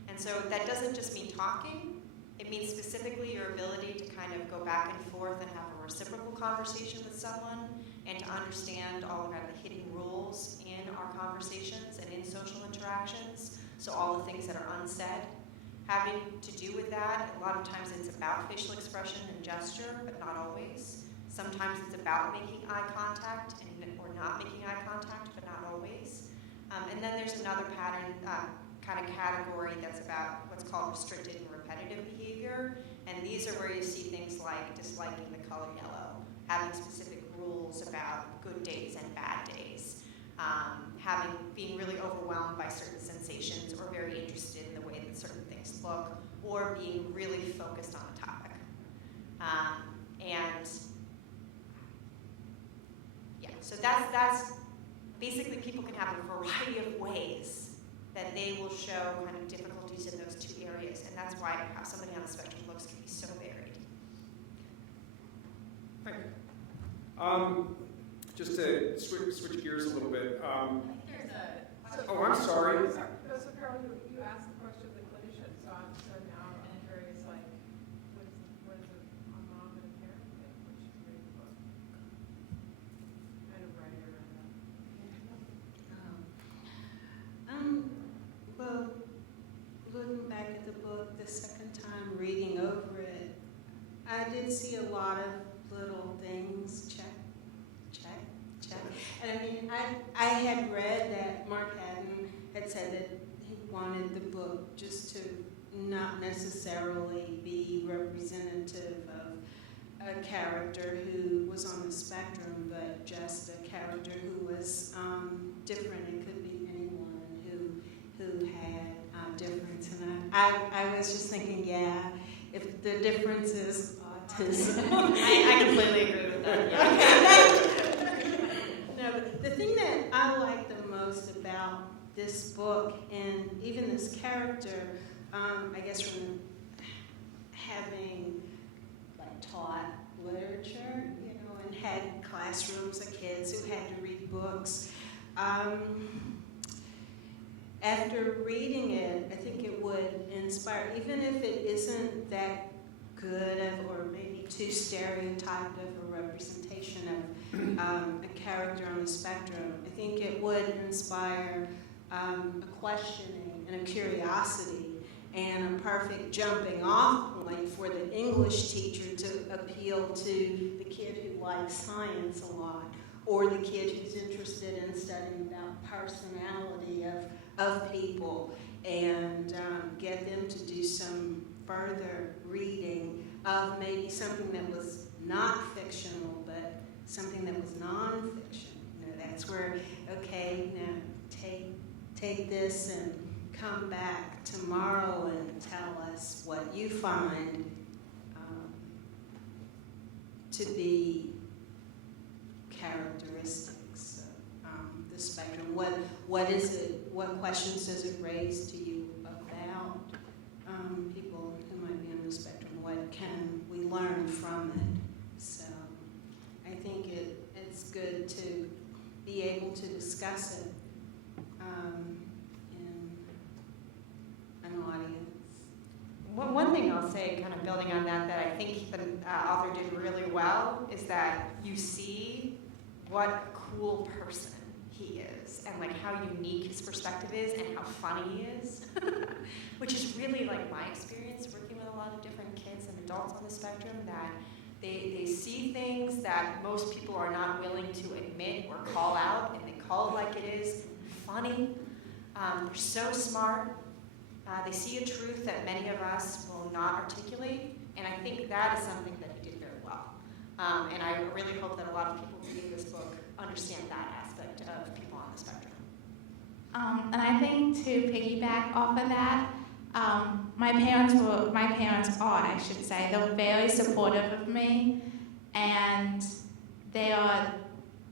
and so that doesn't just mean talking. It means specifically your ability to kind of go back and forth and have a reciprocal conversation with someone, and to understand all of the hidden rules in our conversations and in social interactions. So all the things that are unsaid. Having to do with that, a lot of times it's about facial expression and gesture, but not always. Sometimes it's about making eye contact or not making eye contact, but not always. And then there's another pattern, kind of category that's about what's called restricted and repetitive behavior. And these are where you see things like disliking the color yellow, having specific rules about good days and bad days, being really overwhelmed by certain sensations, or very interested in the way that certain things look, or being really focused on a topic. And yeah, so that's basically, people can have a variety of ways that they will show kind of difficulties in those two areas, and that's why how somebody on the spectrum looks can be so varied. Thank you. Just to switch gears a little bit. There's a Oh, I'm sorry. Because apparently you asked the question of the clinician, so now I'm curious, like, what is a mom and a parent think when she's reading the book? Kind of writing around that. Well, looking back at the book the second time, reading over it, I did see a lot of little things, check. And I mean, I had read that Mark Haddon had said that he wanted the book just to not necessarily be representative of a character who was on the spectrum, but just a character who was different. It could be anyone who had difference. And I was just thinking, yeah, if the difference is autism. I completely agree with that. Yeah. Okay. No, but the thing that I like the most about this book, and even this character, I guess from having taught literature, and had classrooms of kids who had to read books. After reading it, I think it would inspire, even if it isn't that good of, or maybe too stereotyped of a representation of a character on the spectrum, I think it would inspire a questioning and a curiosity and a perfect jumping off point for the English teacher to appeal to the kid who likes science a lot, or the kid who's interested in studying about personality of people, and get them to do some further reading of maybe something that was not fictional, but something that was non-fiction. That's where, okay, now take this and come back tomorrow and tell us what you find to be characteristics of the spectrum. What is it? What questions does it raise to you about people who might be on the spectrum? What can we learn from it? So I think it's good to be able to discuss it in an audience. One thing I'll say say, kind of building on that, I think the author did really well is that you see what a cool person he is, and like how unique his perspective is, and how funny he is, which is really like my experience working with a lot of different kids and adults on the spectrum, that they see things that most people are not willing to admit or call out, and they call it like it is. Funny. They're so smart. They see a truth that many of us will not articulate, and I think that is something that he did very well. And I really hope that a lot of people reading this book understand that aspect of people on the spectrum. And I think to piggyback off of that, my parents are, I should say, they're very supportive of me, and they are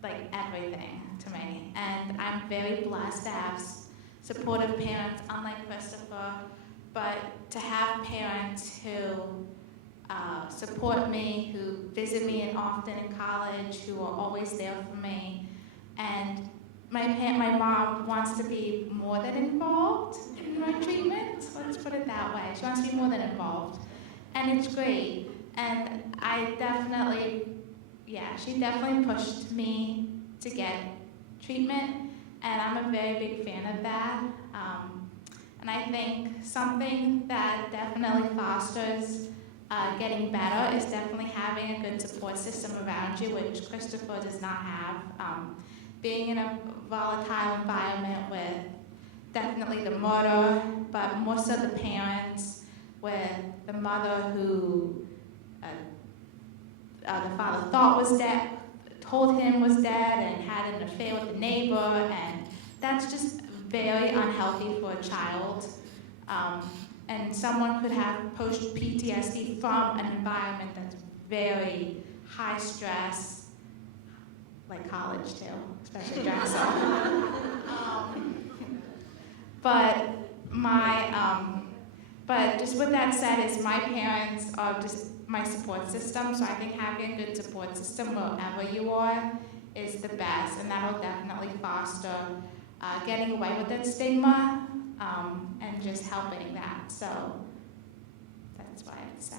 like everything to me. And I'm very blessed to have supportive parents, unlike Christopher, but to have parents who support me, who visit me often in college, who are always there for me. And my mom wants to be more than involved in my treatment. Let's put it that way. She wants to be more than involved. And it's great. And I definitely, she definitely pushed me to get treatment. And I'm a very big fan of that. And I think something that definitely fosters getting better is definitely having a good support system around you, which Christopher does not have. Being in a volatile environment with definitely the mother, but more so the parents, with the mother who the father thought was dead, told him was dead, and had an affair with the neighbor, and that's just very unhealthy for a child. And someone could have post-PTSD from an environment that's very high stress, like college too, especially Drexel. But just with that said, is my parents are just my support system, so I think having a good support system wherever you are is the best, and that'll definitely foster getting away with that stigma and just helping that. So that's what I have to say.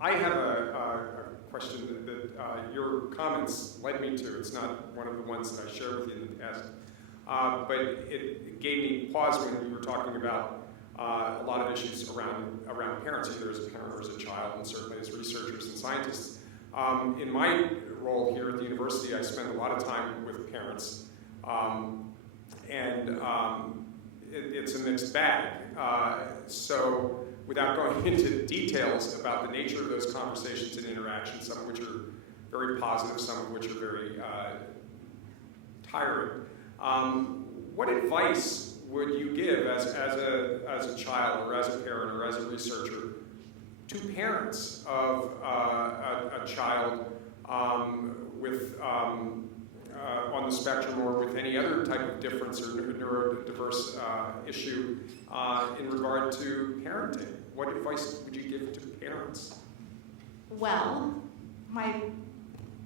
I have a question that your comments led me to. It's not one of the ones that I shared with you in the past, but it gave me pause when we were talking about a lot of issues around parents, either as a parent or as a child, and certainly as researchers and scientists. In my role here at the university, I spend a lot of time with parents, and it's a mixed bag. So without going into details about the nature of those conversations and interactions, some of which are very positive, some of which are very tiring, what advice would you give as a child or as a parent or as a researcher to parents of a child with on the spectrum or with any other type of difference or neurodiverse issue in regard to parenting? What advice would you give to parents? Well, my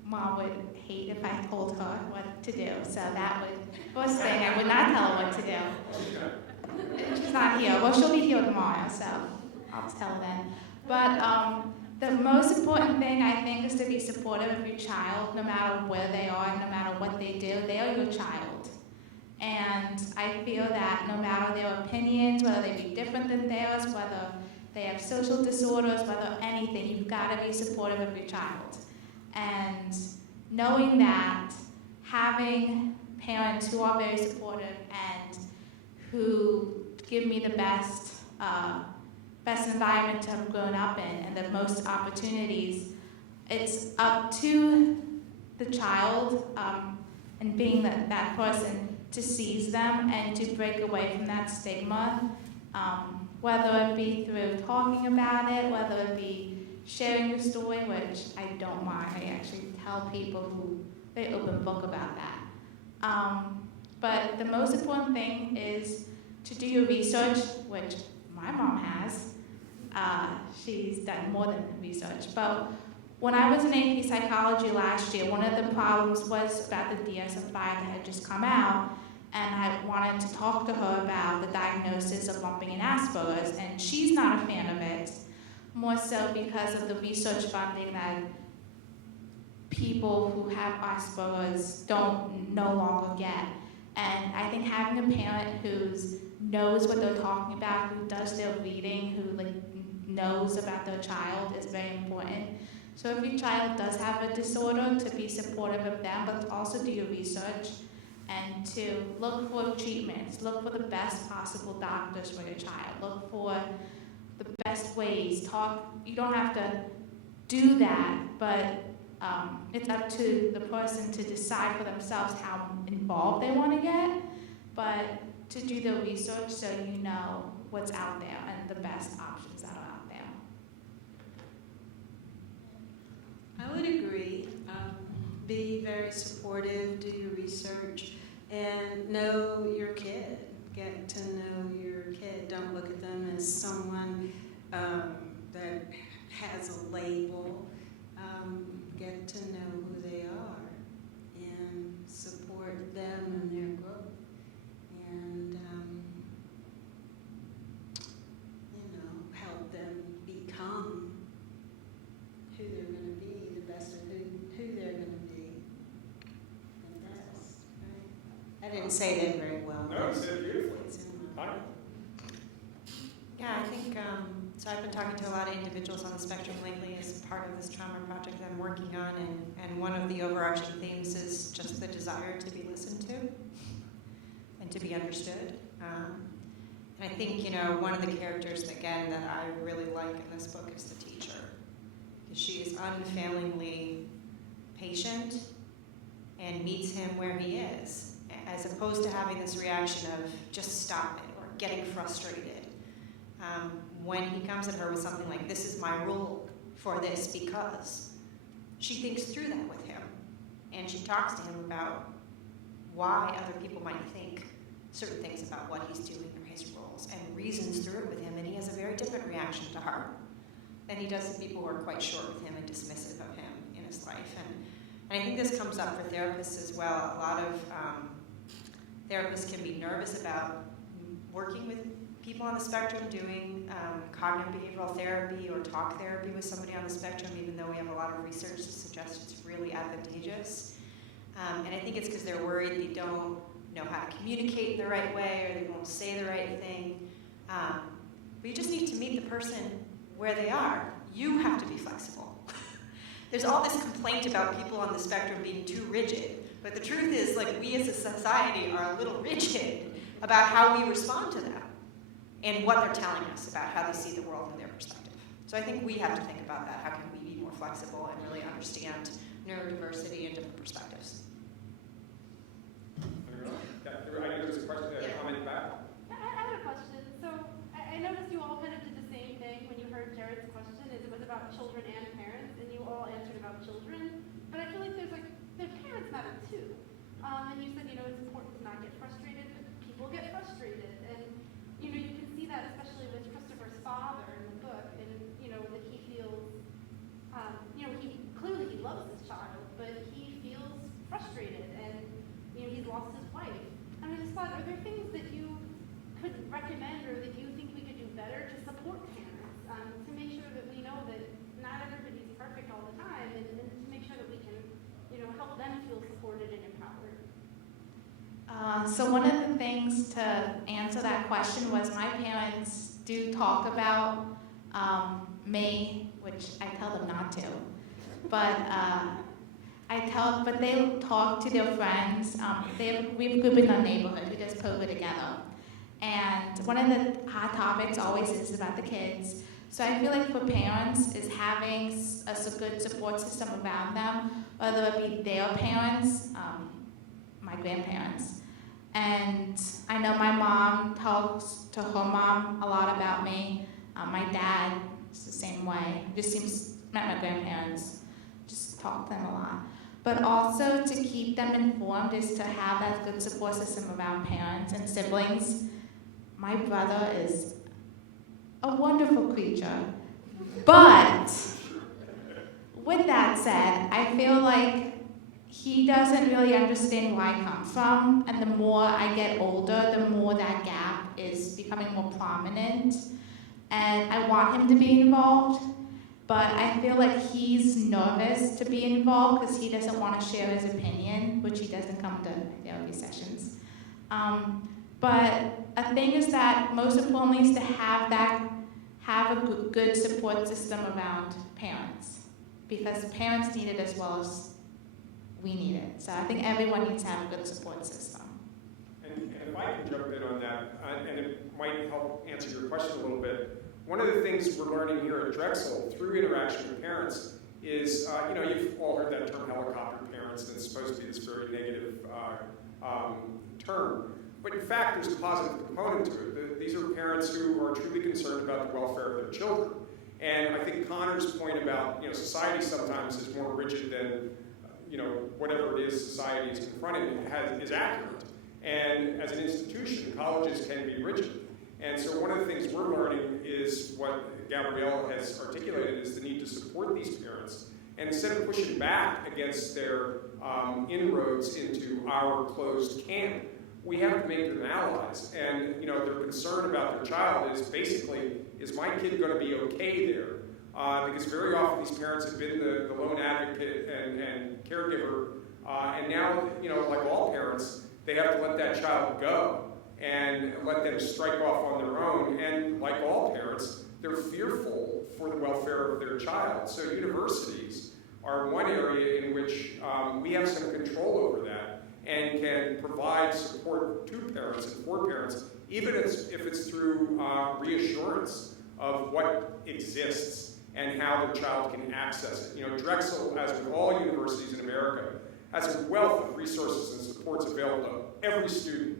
mom would hate if I told her what to do, so that would, first thing, I would not tell her what to do. She's not here. Well, she'll be here tomorrow, so I'll tell her then. But the most important thing, I think, is to be supportive of your child, no matter where they are, no matter what they do. They are your child. And I feel that no matter their opinions, whether they be different than theirs, whether they have social disorders, whether anything, you've got to be supportive of your child. And knowing that, having parents who are very supportive and who give me the best environment to have grown up in and the most opportunities, it's up to the child and being that person to seize them and to break away from that stigma, whether it be through talking about it, whether it be sharing your story, which I don't mind. I actually tell people who they open book about that. But the most important thing is to do your research, which my mom has. She's done more than research. But when I was in AP psychology last year, one of the problems was about the DSM-5 that had just come out, and I wanted to talk to her about the diagnosis of lumping and Asperger's, and she's not a fan of it, more so because of the research funding that people who have Asperger's don't no longer get. And I think having a parent who knows what they're talking about, who does their reading, who knows about their child is very important. So if your child does have a disorder, to be supportive of them, but also do your research and to look for treatments, look for the best possible doctors for your child, look for the best ways. You don't have to do that, but it's up to the person to decide for themselves how involved they want to get, but to do the research so you know what's out there and the best options that are out there. I would agree. Be very supportive, do your research, and know your kid. Get to know your kid. Don't look at them as someone that has a label. Get to know who they are and support them in their growth. And, help them become who they're going to be, the best of who they're going to be. And that's, right? I didn't say that very well. No, you said it beautifully. Yeah, I think, so I've been talking to a lot of individuals on the spectrum lately as part of this trauma project that I'm working on, and one of the overarching themes is just the desire to be listened to and to be understood. And I think, one of the characters, again, that I really like in this book is the teacher. Because she is unfailingly patient and meets him where he is, as opposed to having this reaction of just stop it or getting frustrated. When he comes at her with something like, this is my rule for this because, she thinks through that with him. And she talks to him about why other people might think certain things about what he's doing or his roles, and reasons through it with him, and he has a very different reaction to her than he does to people who are quite short with him and dismissive of him in his life. And I think this comes up for therapists as well. A lot of therapists can be nervous about working with people on the spectrum, doing cognitive behavioral therapy or talk therapy with somebody on the spectrum, even though we have a lot of research to suggest it's really advantageous. And I think it's because they're worried they don't know how to communicate the right way, or they won't say the right thing. But you just need to meet the person where they are. You have to be flexible. There's all this complaint about people on the spectrum being too rigid, but the truth is, we as a society are a little rigid about how we respond to them and what they're telling us about how they see the world from their perspective. So I think we have to think about that. How can we be more flexible and really understand neurodiversity and different perspectives? I know there's a question, a comment back. I have a question. So I noticed you all kind of did the same thing when you heard Jared's question. It was about children and parents, and you all answered about children. But I feel like their parents matter too. And you said, it's important to not get frustrated, but people get frustrated. And, you can see that especially with Christopher's father in the book, and, that he feels, clearly he loves his child, but he feels frustrated, and, he's lost his wife. And I just thought, are there things that you could recommend or that you think we could do better to support parents, to make sure that we know that not everybody's perfect all the time, and to make sure that we can, help them feel supported and empowered? So one of the things to answer that question was my parents do talk about me, which I tell them not to, but but they talk to their friends. We grew up in a neighborhood. We just COVID together, and one of the hot topics always is about the kids. So I feel like for parents is having a good support system around them, whether it be their parents, my grandparents. And I know my mom talks to her mom a lot about me. My dad is the same way. Met my grandparents, just talk to them a lot. But also to keep them informed is to have that good support system around parents and siblings. My brother is a wonderful creature. But with that said, I feel like he doesn't really understand where I come from, and the more I get older, the more that gap is becoming more prominent. And I want him to be involved, but I feel like he's nervous to be involved because he doesn't want to share his opinion, which he doesn't come to therapy sessions. But a thing is that most importantly is to have a good support system around parents, because parents need it as well as we need it. So I think everyone needs to have a good support system. And if I can jump in on that, and it might help answer your question a little bit, one of the things we're learning here at Drexel through interaction with parents is, you've all heard that term helicopter parents, and it's supposed to be this very negative term. But in fact, there's a positive component to it. These are parents who are truly concerned about the welfare of their children. And I think Connor's point about, society sometimes is more rigid than, whatever it is society is confronted is accurate. And as an institution, colleges can be rigid. And so one of the things we're learning is what Gabrielle has articulated is the need to support these parents. And instead of pushing back against their inroads into our closed camp, we have to make them allies. And their concern about their child is basically, is my kid going to be okay there? Because very often these parents have been the lone advocate and caregiver, and now, like all parents, they have to let that child go and let them strike off on their own. And like all parents, they're fearful for the welfare of their child. So universities are one area in which we have some control over that and can provide support to parents and for parents, even if it's through reassurance of what exists and how their child can access it. Drexel, as with all universities in America, has a wealth of resources and supports available to every student.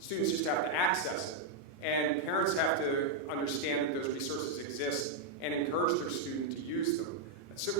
Students just have to access it. And parents have to understand that those resources exist and encourage their student to use them,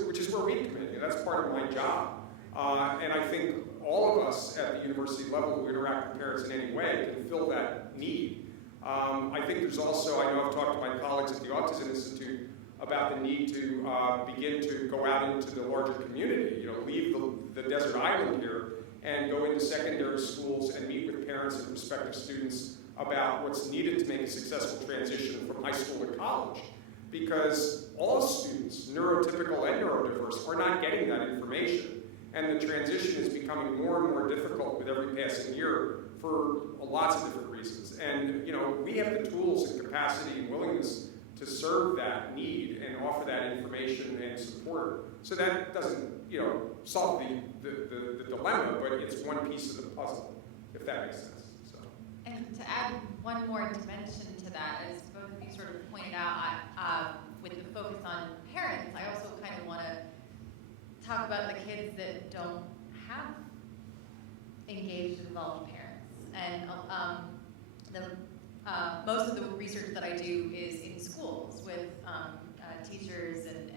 which is where we come in. That's part of my job. And I think all of us at the university level who interact with parents in any way can fill that need. I think there's also, I know I've talked to my colleagues at the Autism Institute about the need to begin to go out into the larger community, leave the desert island here and go into secondary schools and meet with parents and prospective students about what's needed to make a successful transition from high school to college. Because all students, neurotypical and neurodiverse, are not getting that information. And the transition is becoming more and more difficult with every passing year for lots of different reasons. And we have the tools and capacity and willingness to serve that need and offer that information and support. So that doesn't, solve the dilemma, but it's one piece of the puzzle, if that makes sense. So. And to add one more dimension to that, as both of you sort of pointed out, with the focus on parents, I also kind of want to talk about the kids that don't have engaged, involved parents. And most of the research that I do is in schools with teachers and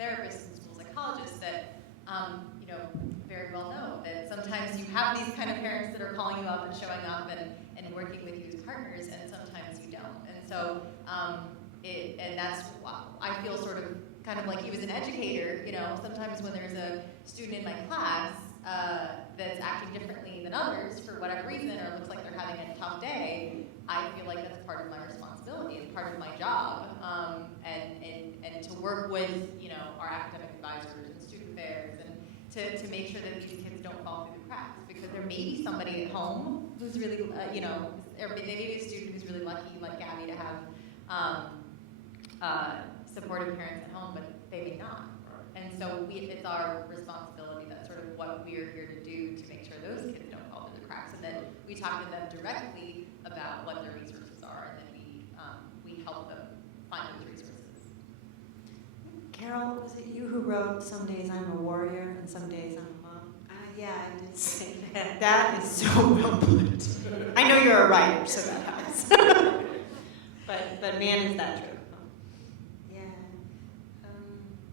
therapists and school psychologists that very well know that sometimes you have these kind of parents that are calling you up and showing up and working with you as partners, and sometimes you don't. And so and that's I feel sort of kind of like you as an educator, sometimes when there's a student in my class that's acting differently than others for whatever reason, or looks like they're having a tough day, I feel like that's part of my responsibility and part of my job, and to work with our academic advisors and student affairs and to make sure that these kids don't fall through the cracks, because there may be somebody at home who's really or maybe a student who's really lucky, like Gabby, to have supportive parents at home, but they may not. And so it's our responsibility. That's sort of what we're here to do, to make sure those kids don't fall through the cracks, and then we talk to them directly about what their resources are, and then we help them find those resources. Carol, was it you who wrote, "Some days I'm a warrior and some days I'm a mom"? Yeah, I did say that. That is so well put. I know you're a writer, so that helps. but man, is that true.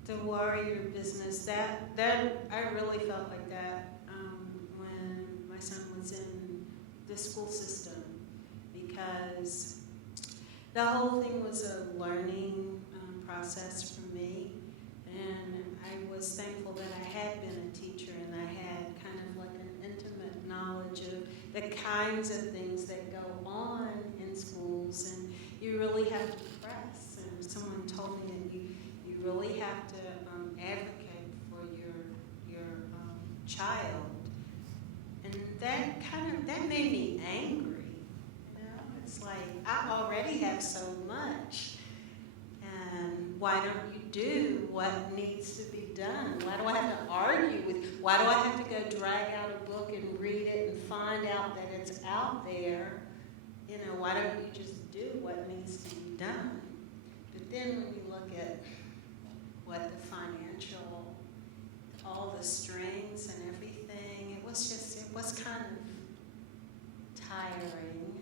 The warrior business, that I really felt like that when my son was in the school system, because the whole thing was a learning process for me, and I was thankful that I had been a teacher and I knowledge of the kinds of things that go on in schools, and you really have to press. And someone told me that you really have to advocate for your child, and that made me angry. You know, it's like I already have so much, and why don't you do what needs to be done? Why do I have to argue with? Why do I have to go drag out a book and read it and find out that it's out there? You know, why don't you just do what needs to be done? But then when you look at what the financial, all the strings and everything, it was kind of tiring.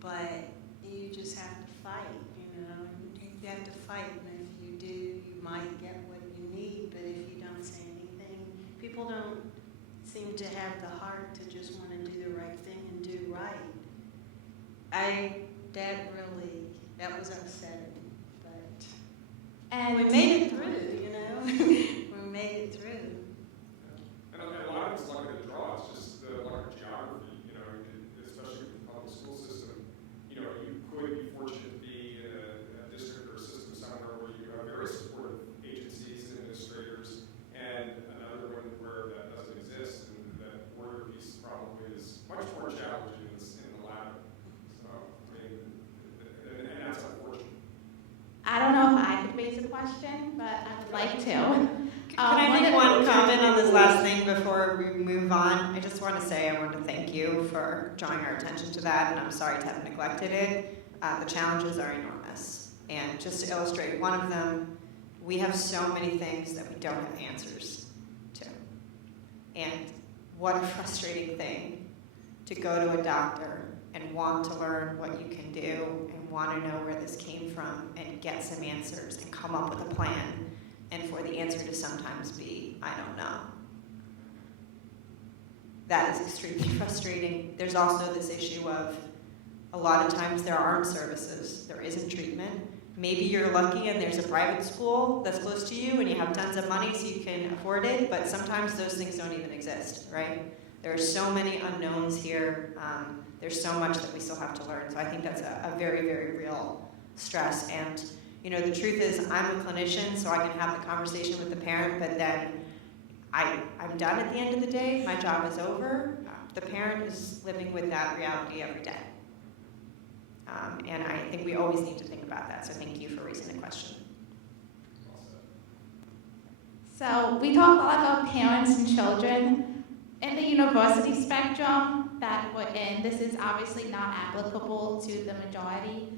But you just have to fight, you know. You have to fight, and if you do, you might get what you need. But if you don't say anything, people don't seem to have the heart to just want to do the right thing and do right. That was upsetting, but we made it through, you know. We made it through. And a lot of it's luck of the draw. It's just the luck of geography, you know, especially with the public school system. You know, you could be fortunate to be in a district or a system somewhere where you have very supportive agencies and administrators, and another one where that doesn't exist, and that border piece probably is much more challenging in the latter. So, I mean, and that's unfortunate. I don't know if I could raise a question, but I would like to. Can I make one comment on this last thing before we move on? I just want to say I want to thank you for drawing our attention to that, and I'm sorry to have neglected it. The challenges are enormous. And just to illustrate one of them, we have so many things that we don't have answers to. And what a frustrating thing to go to a doctor and want to learn what you can do and want to know where this came from and get some answers and come up with a plan, and for the answer to sometimes be, I don't know. That is extremely frustrating. There's also this issue of a lot of times there aren't services, there isn't treatment. Maybe you're lucky and there's a private school that's close to you and you have tons of money so you can afford it, but sometimes those things don't even exist, right? There are so many unknowns here. There's so much that we still have to learn. So I think that's a very, very real stress. And you know, the truth is I'm a clinician, so I can have the conversation with the parent, but then I'm done at the end of the day. My job is over. The parent is living with that reality every day. And I think we always need to think about that. So thank you for raising the question. So we talk a lot about parents and children. In the university spectrum that we're in, this is obviously not applicable to the majority.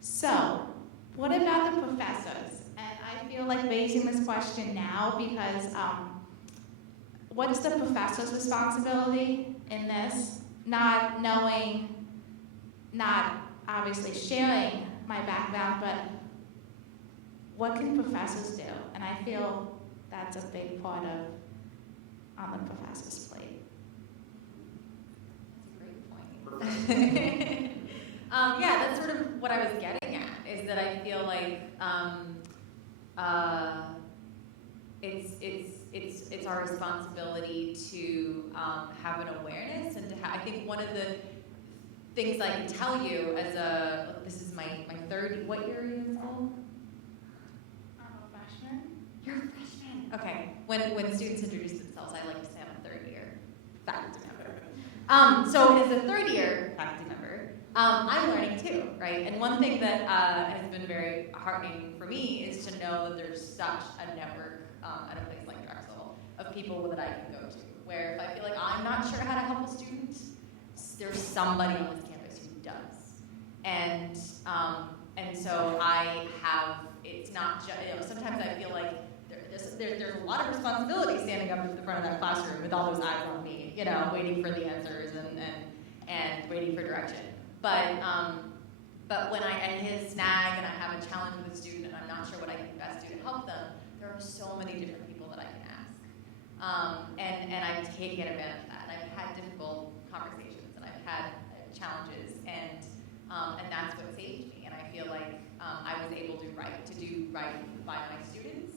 So what about the professors? And I feel like raising this question now because what's the professor's responsibility in this? Not knowing, not obviously sharing my background, but what can professors do? And I feel that's a big part of on the professor's plate. That's a great point. Yeah, that's sort of what I was getting at, is that I feel like it's our responsibility to have an awareness and to I think one of the things I can tell you as this is my third, what year are you in school? I'm a freshman. You're a freshman. Okay. When students introduce themselves, I like to say I'm a third year faculty member. So as a third year faculty member, I'm learning too, right? And one thing that has been very heartening for me is to know that there's such a network at a place like Drexel of people that I can go to, where if I feel like I'm not sure how to help a student, there's somebody on this campus who does. And so I have, it's not just, you know, sometimes I feel like there's a lot of responsibility standing up at the front of that classroom with all those eyes on me, you know, waiting for the answers and waiting for direction. But when I hit a snag and I have a challenge with a student and I'm not sure what I can best do to help them, there are so many different people that I can ask. And I've taken advantage of that. And I've had difficult conversations and I've had challenges and that's what saved me. And I feel like I was able to do right by my students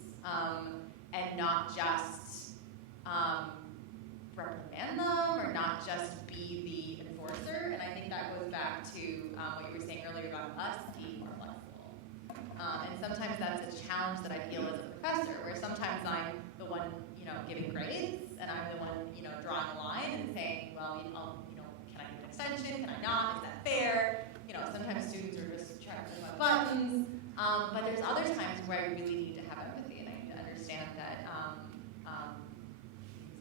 and not just reprimand them or not just be the enforcer. And I think that goes back to what you were saying earlier about us being more flexible. And sometimes that's a challenge that I feel as a professor, where sometimes I'm the one, giving grades, and I'm the one, drawing a line and saying, well, can I give an extension? Can I not? Is that fair? Sometimes students are just trying to push my buttons. But there's other times where I really need to have empathy, and I need to understand that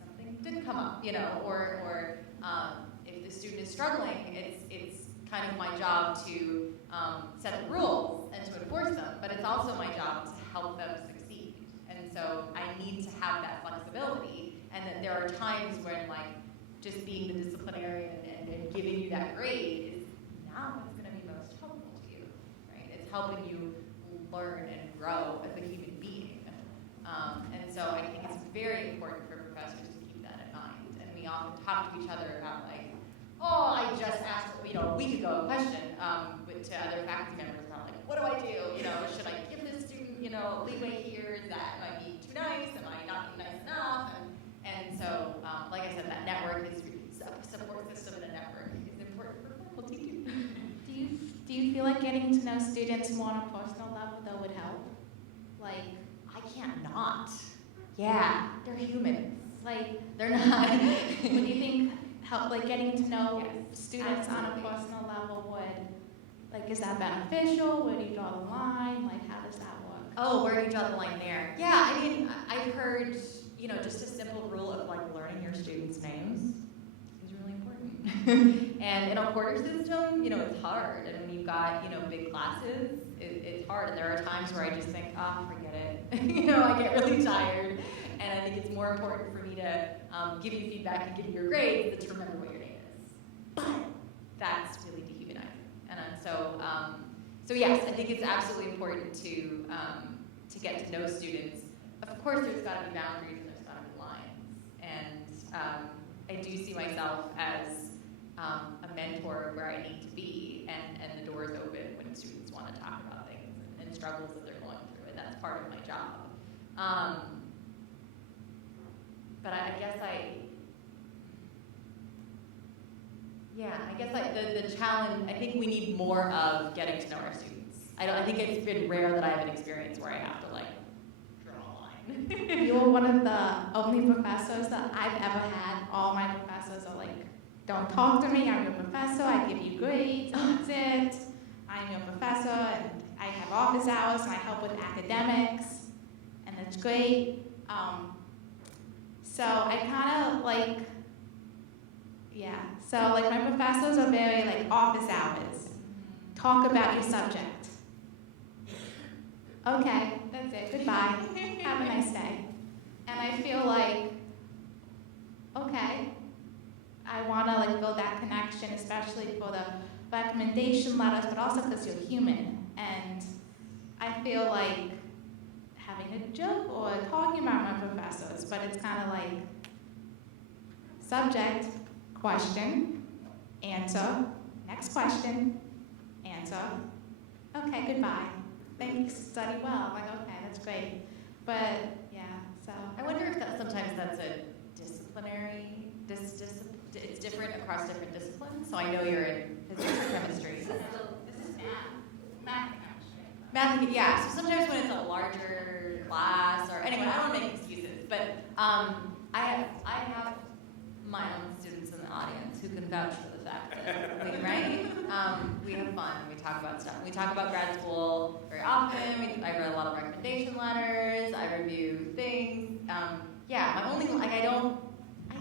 something did come up, or if the student is struggling, it's kind of my job to set the rules and to enforce them, but it's also my job to help them succeed. And so I need to have that flexibility, and that there are times when just being the disciplinarian and giving you that grade is not what's going to be most helpful to you, right? It's helping you learn and grow as a human being. And so I think it's very important for professors to keep that in mind. And we often talk to each other about I just asked, a week ago a question to other faculty members about what do I do? Should I give this student, leeway here? Am I being too nice? Am I not being nice enough? And so, like I said, that network is support system and a network is important for faculty too. Do you feel like getting to know students more on a personal level though would help? I can't not. Yeah, they're humans. They're not. What do you think help, getting to know students absolutely. on a personal level would, is that beneficial? Where do you draw the line? How does that work? Oh, where do you draw the line there? Yeah, I mean, I've heard, just a simple rule of learning your students' names is really important. And in a quarter system, it's hard. And when you've got, big classes, it's hard. And there are times where I just think, forget it. I get really tired. And I think it's more important for me to give you feedback and give you your grades than to remember what your name is. But that's really dehumanizing. And so yes, I think it's absolutely important to get to know students. Of course, there's got to be boundaries and there's got to be lines. And I do see myself as a mentor where I need to be, and the door is open when students want to talk about things and struggles that they're going through, and that's part of my job. But I guess the challenge, I think we need more of getting to know our students. I think it's been rare that I have an experience where I have to draw a line. You're one of the only professors that I've ever had. All my professors are don't talk to me, I'm your professor, I give you grades, and that's it. I'm your professor, and I have office hours, and I help with academics, and that's great. So I kind of so my professors are very office hours. Talk about your subject. Okay, that's it, goodbye. Have a nice day. And I feel okay, I want to build that connection, especially for the recommendation letters, but also because you're human. And I feel having a joke or talking about my professors, but it's kind of subject, question, answer, next question, answer, okay, goodbye. Thank you, study well. I'm okay, that's great. But yeah, so. I wonder if sometimes that's a disciplinary, it's different across different disciplines. So I know you're in physics or chemistry. This is math and chemistry. Math, yeah. So sometimes when it's a larger class, or anyway, I don't make excuses, but I have my own students in the audience who can vouch for the fact that we have fun. We talk about stuff. We talk about grad school very often. I write a lot of recommendation letters. I review things. My only I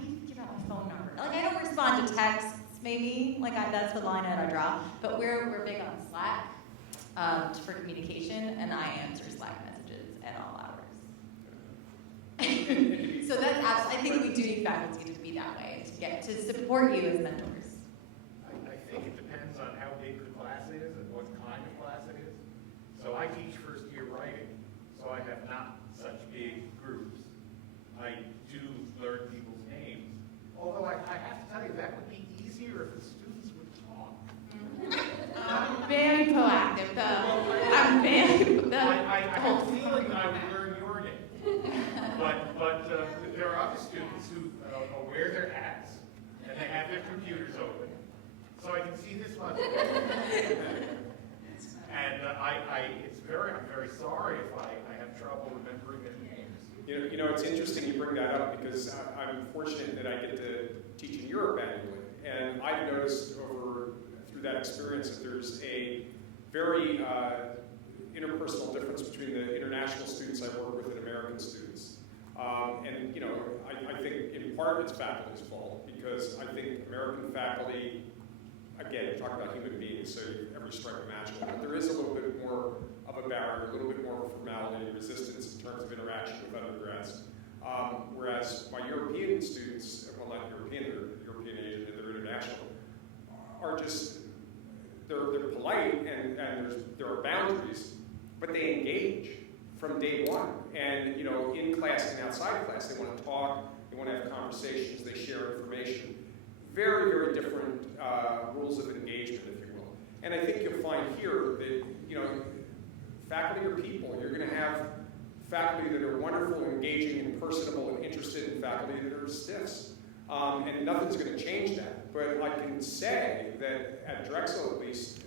need to give out my phone number. I don't respond to texts. Maybe that's the line that I draw. But we're big on Slack for communication, and I answer Slack messages at all hours. So that's I think we do need faculty to be that way, to support you as mentors. I think it depends on how big the class is and what kind of class it is. So I teach first year writing, so I have not such big groups. I do learn people's names, although I have to tell you that would be easier if the students would talk. I'm very proactive, though. I'm very. I have a feeling I would learn your name. But there are other students who are aware they're iPads, and they have their computers open, so I can see this much. And I'm very sorry if I have trouble remembering their names. You know, it's interesting you bring that up because I'm fortunate that I get to teach in Europe annually, and I've noticed through that experience that there's a very interpersonal difference between the international students I work with and American students. And you know, I think in part it's faculty's fault because I think American faculty, again, you're talking about human beings, so every strike imaginable, but there is a little bit more of a barrier, a little bit more of a formality and resistance in terms of interaction with undergrads. Whereas my European students, well, not European, they're European Asian, they're international, are just, they're polite and there are boundaries, but they engage from day one. And you know, in class and outside class, they want to talk, they want to have conversations, they share information. Very, very different rules of engagement, if you will. And I think you'll find here that, you know, faculty are people. You're going to have faculty that are wonderful, engaging, and personable, and interested in faculty that are stiffs. And nothing's going to change that. But I can say that at Drexel, at least,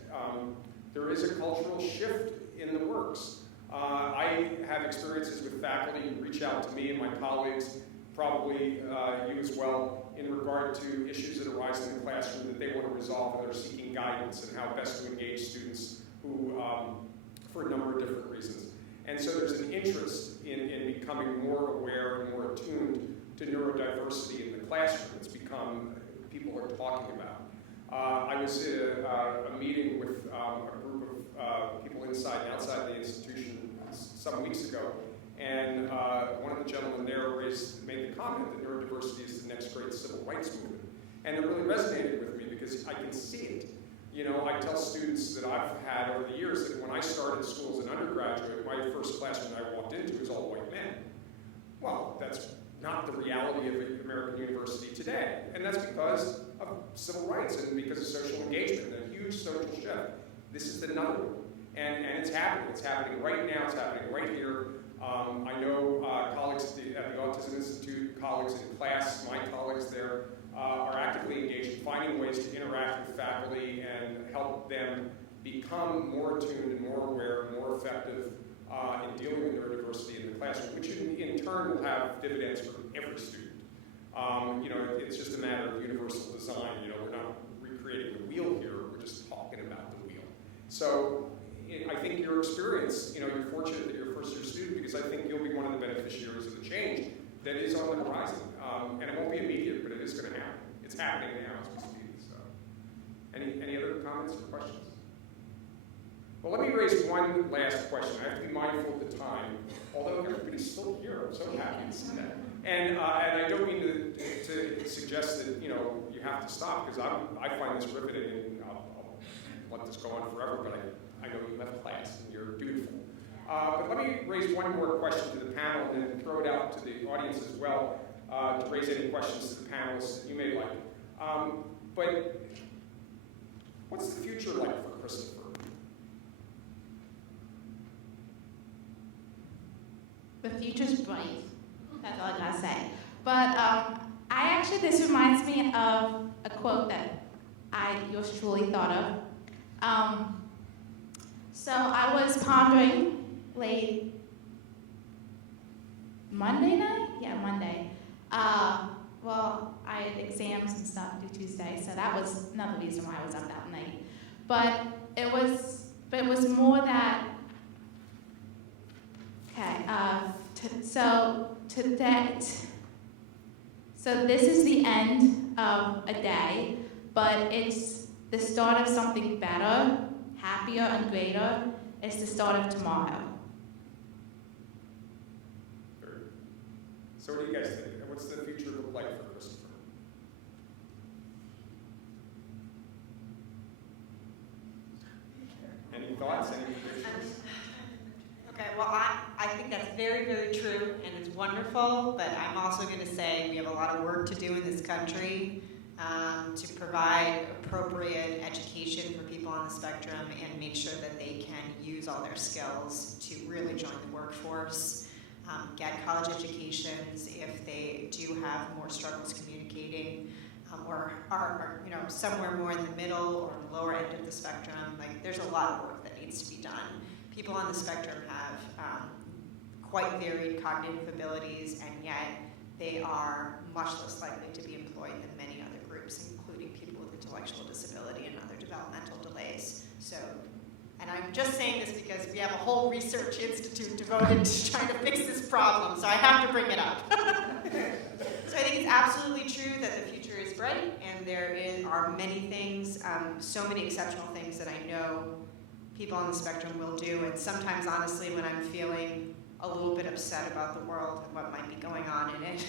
there is a cultural shift in the works. I have experiences with faculty who reach out to me and my colleagues, probably you as well, in regard to issues that arise in the classroom that they want to resolve, and they're seeking guidance and how best to engage students who, for a number of different reasons. And so there's an interest in becoming more aware and more attuned to neurodiversity in the classroom. It's become, people are talking about. I was at a meeting with a group of people inside and outside the institution some weeks ago, and one of the gentlemen there made the comment that neurodiversity is the next great civil rights movement. And it really resonated with me because I can see it. You know, I tell students that I've had over the years that when I started school as an undergraduate, my first classroom I walked into was all white men. Well, that's not the reality of American university today. And that's because of civil rights and because of social engagement and a huge social shift. This is another one. And it's happening. It's happening right now. It's happening right here. I know colleagues at the Autism Institute, colleagues in class, my colleagues there, are actively engaged in finding ways to interact with faculty and help them become more attuned and more aware and more effective in dealing with neurodiversity in the classroom, which in turn will have dividends for every student. You know, it's just a matter of universal design. You know, we're not recreating the wheel here, we're just talking about the wheel. So I think your experience, you know, you're fortunate that you're a first-year student because I think you'll be one of the beneficiaries of the change that is on the horizon. And it won't be immediate, but it is going to happen. It's happening now as we speak. So, any other comments or questions? Well, let me raise one last question. I have to be mindful of the time, although everybody's still here. I'm so happy to see that. And I don't mean to suggest that, you know, you have to stop because I find this riveting and I'll let this go on forever, but I know you have class and you're dutiful. But let me raise one more question to the panel and then throw it out to the audience as well to raise any questions to the panelists that you may like. But what's the future like for Christopher? The future's bright. That's all I gotta say. But this reminds me of a quote that yours truly thought of. So I was pondering late Monday night? Yeah, Monday. Well, I had exams and stuff due Tuesday, so that was another reason why I was up that night. But it was more that, so this is the end of a day, but it's the start of something better, happier and greater. It's the start of tomorrow. So what do you guys think? What's the future look like for Christopher? Any thoughts? Any predictions? Okay, well, I think that's very, very true, and it's wonderful, but I'm also going to say we have a lot of work to do in this country to provide appropriate education for people on the spectrum and make sure that they can use all their skills to really join the workforce, get college educations, if they do have more struggles communicating, or are somewhere more in the middle or lower end of the spectrum. Like, there's a lot of work that needs to be done. People on the spectrum have quite varied cognitive abilities, and yet they are much less likely to be employed than many other groups, including people with intellectual disability and other developmental delays. So, and I'm just saying this because we have a whole research institute devoted to trying to fix this problem, so I have to bring it up. So I think it's absolutely true that the future is bright, and there are many things, so many exceptional things that I know people on the spectrum will do. And sometimes, honestly, when I'm feeling a little bit upset about the world and what might be going on in it,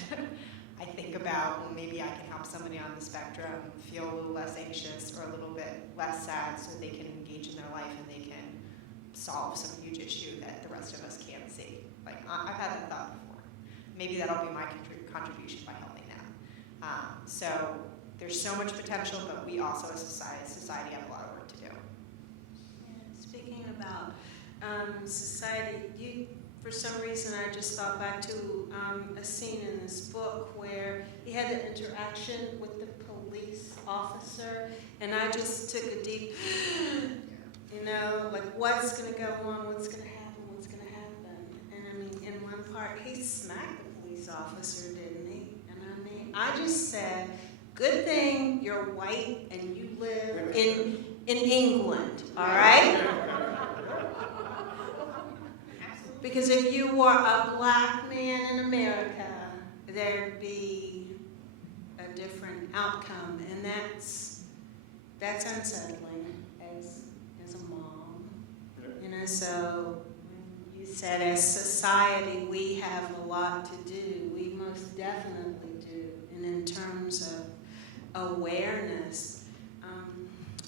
I think about, well, maybe I can help somebody on the spectrum feel a little less anxious or a little bit less sad, so they can engage in their life and they can solve some huge issue that the rest of us can't see. Like, I've had that thought before. Maybe that'll be my contribution by helping them. So there's so much potential, but we also as society have a lot of work to do. Yeah, speaking about society, for some reason I just thought back to a scene in this book where he had an interaction with the police officer, and I just took a deep, like, what's going to go on, what's going to happen. And I mean, in one part, he smacked the police officer, didn't he? And I mean, I just said, good thing you're white and you live in England, all right? Because if you were a black man in America, there'd be a different outcome, and that's unsettling as a mom. So you said as society we have a lot to do. We most definitely do. And in terms of awareness,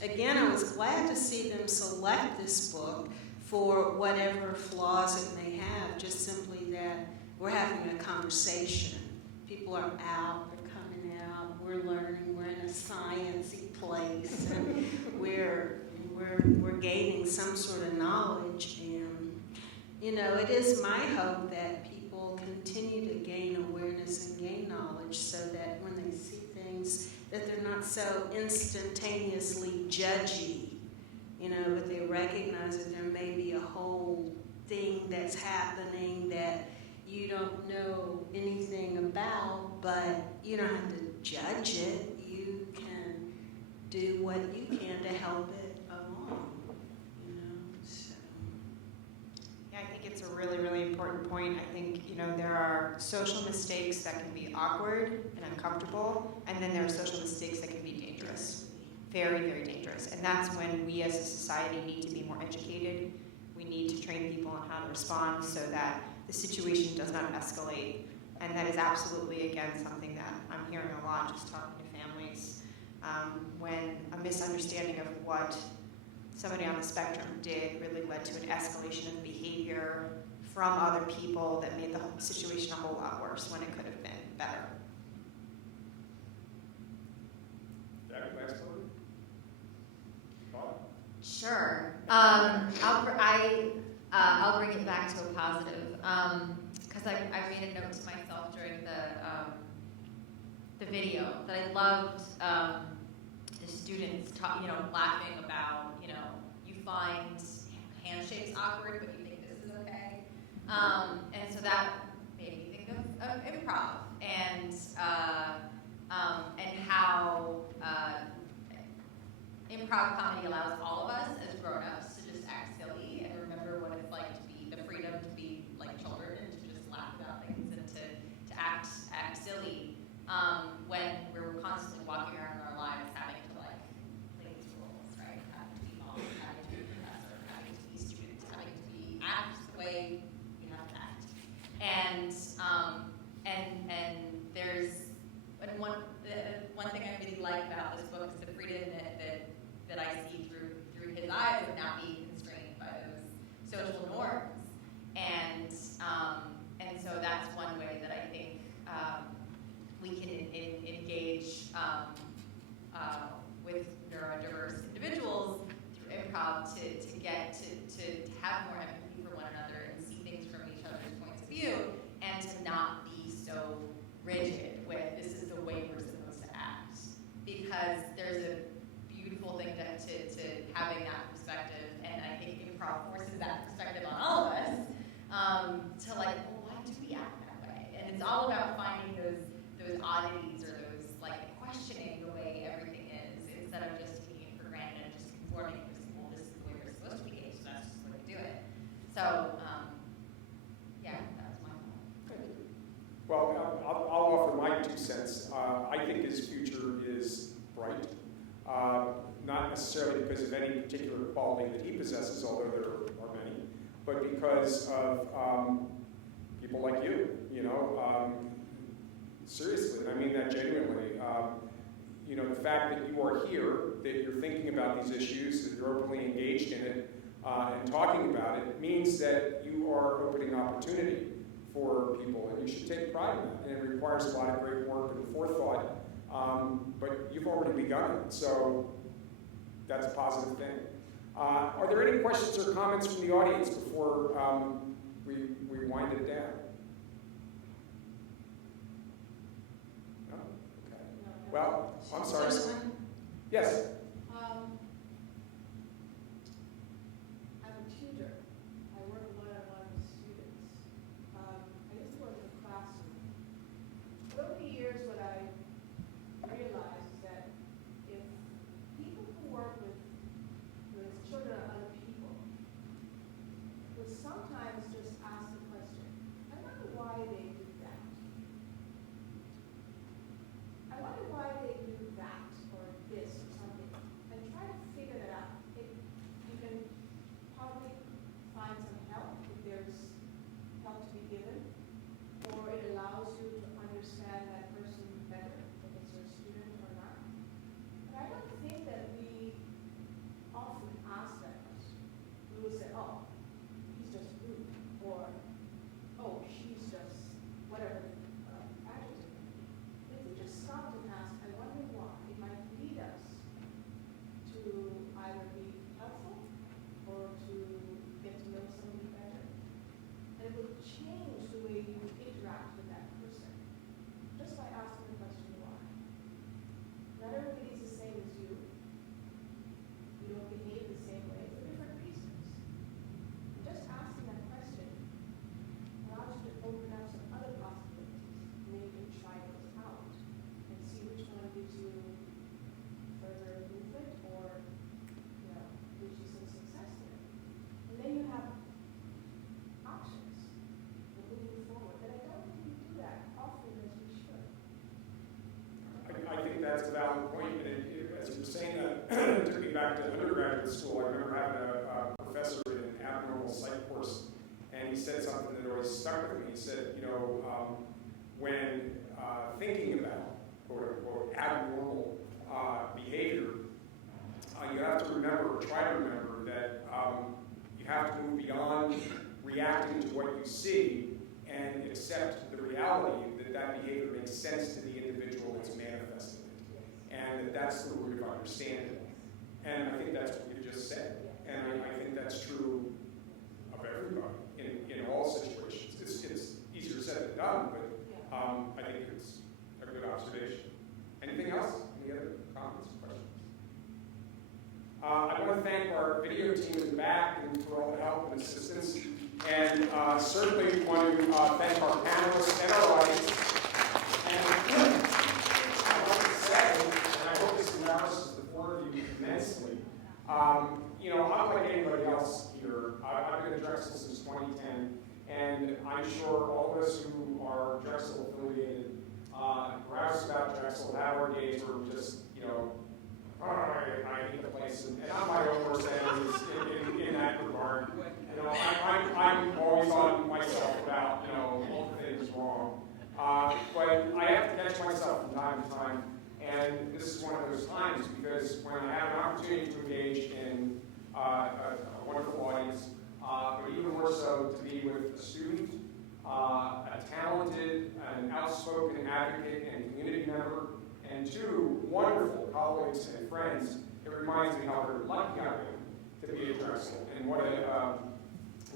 again, I was glad to see them select this book for whatever flaws it may have, just simply that we're having a conversation. People are out, they're coming out, we're learning, we're in a sciencey place, and we're gaining some sort of knowledge. And it is my hope that people continue to gain awareness and gain knowledge, so that when they see things, that they're not so instantaneously judgy. But they recognize that there may be a whole thing that's happening that you don't know anything about, but you don't have to judge it. You can do what you can to help it along, so. Yeah, I think it's a really, really important point. I think, there are social mistakes that can be awkward and uncomfortable, and then there are social mistakes that can be dangerous. Very, very dangerous. And that's when we as a society need to be more educated. We need to train people on how to respond so that the situation does not escalate. And that is absolutely, again, something that I'm hearing a lot just talking to families. When a misunderstanding of what somebody on the spectrum did really led to an escalation of behavior from other people that made the whole situation a whole lot worse when it could have been better. Sure. I'll bring it back to a positive, because I made a note to myself during the video that I loved the students laughing about, you find handshakes awkward, but you think this is okay, and so that made me think of improv and how. Improv comedy allows all of us as grown-ups to just act silly and remember what it's like to be the freedom to be like children and to just laugh about things and to act silly when we're constantly walking around in our lives having to play these roles, right? Having to be mom, having to be professor, having to be student, having to act the way you have to act. And there's one thing I really like about this book is the freedom that I see through his eyes of now to like, well, why do we act that way? And it's all about finding those oddities or those like questioning the way everything is instead of just taking it for granted and just conforming because, well, this is the way we're supposed to behave, so that's just the way we do it. So, yeah, that was my thought. Well, I'll offer my 2 cents. I think his future is bright. Not necessarily because of any particular quality that he possesses, although there are many, but because of people like you, seriously, I mean that genuinely. The fact that you are here, that you're thinking about these issues, that you're openly engaged in it, and talking about it, means that you are opening opportunity for people, and you should take pride in that. And it requires a lot of great work and forethought, but you've already begun it, so that's a positive thing. Are there any questions or comments from the audience before we wind it down? No? Okay. Well, I'm sorry. Yes? I'm a tutor. I work one-on-one with students. I used to work in a classroom. Over the years, what I realized is that if people who work with children or other people would sometimes just ask the question, I wonder why they do that. I wonder why they do that or this or something, and try to figure that out. You can probably find some help if there's help to be given, or it allows you to understand that person better, if it's your student or not. But I don't think that we often ask that question. We will say, oh, he's just rude, or oh, she's just whatever adjective. If we just stop and ask, I wonder why, it might lead us to either be helpful or to get to know somebody better. And it will change the way you interact with that person, just by asking the question why. Not everybody is the same as you. You don't behave the same way for different reasons. Just asking that question allows you to open up some other possibilities, and then you can try those out and see which one gives you further movement or gives you some success there. And then you have options for moving forward. And I don't think we do that often as we should. I think that's a valid point. And as you were saying that, it took me back to undergraduate school. I remember having a professor in an abnormal psych course, and he said something that always stuck with me. He said, when thinking about quote-unquote abnormal behavior, you have to remember, or try to remember, that you have to move beyond reacting to what you see and accept the reality that behavior makes sense to the individual that's manifesting it. And that's the root of understanding. And I think that's what you just said. And I think that's true of everybody in all situations. It's easier said than done, but I think it's a good observation. Anything else? Any other comments, questions? I want to thank our video team in the back and for all the help and assistance. And certainly want to thank our panelists and our audience. And I want to say, and I hope this embarrasses the four of you immensely, I'm like anybody else here. I've been at Drexel since 2010, and I'm sure all of us who are Drexel affiliated, perhaps about Drexel, have our days where we just, I hate the place, and I'm my own worst enemy in that regard. I'm always on myself about, all the things wrong. But I have to catch myself from time to time, and this is one of those times because when I have an opportunity to engage in a wonderful audience, but even more so to be with a student, a talented and outspoken advocate and community member, and two wonderful colleagues and friends, it reminds me how very lucky I am to be at Drexel, and what a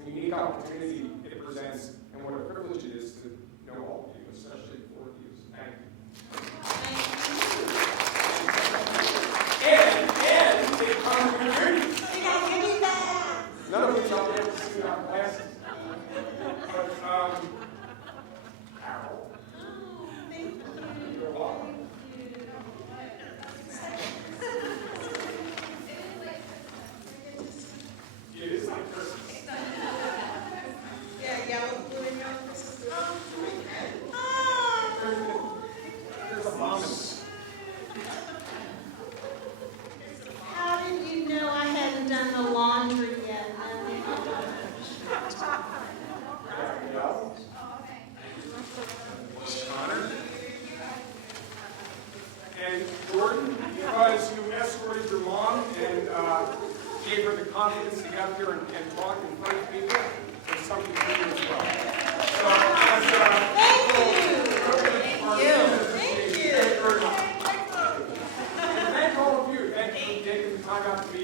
unique opportunity it presents, and what a privilege it is to know all of you, especially the four of you. Thank you. And it comes with your none of which I'll be able to see in our classes. But got to be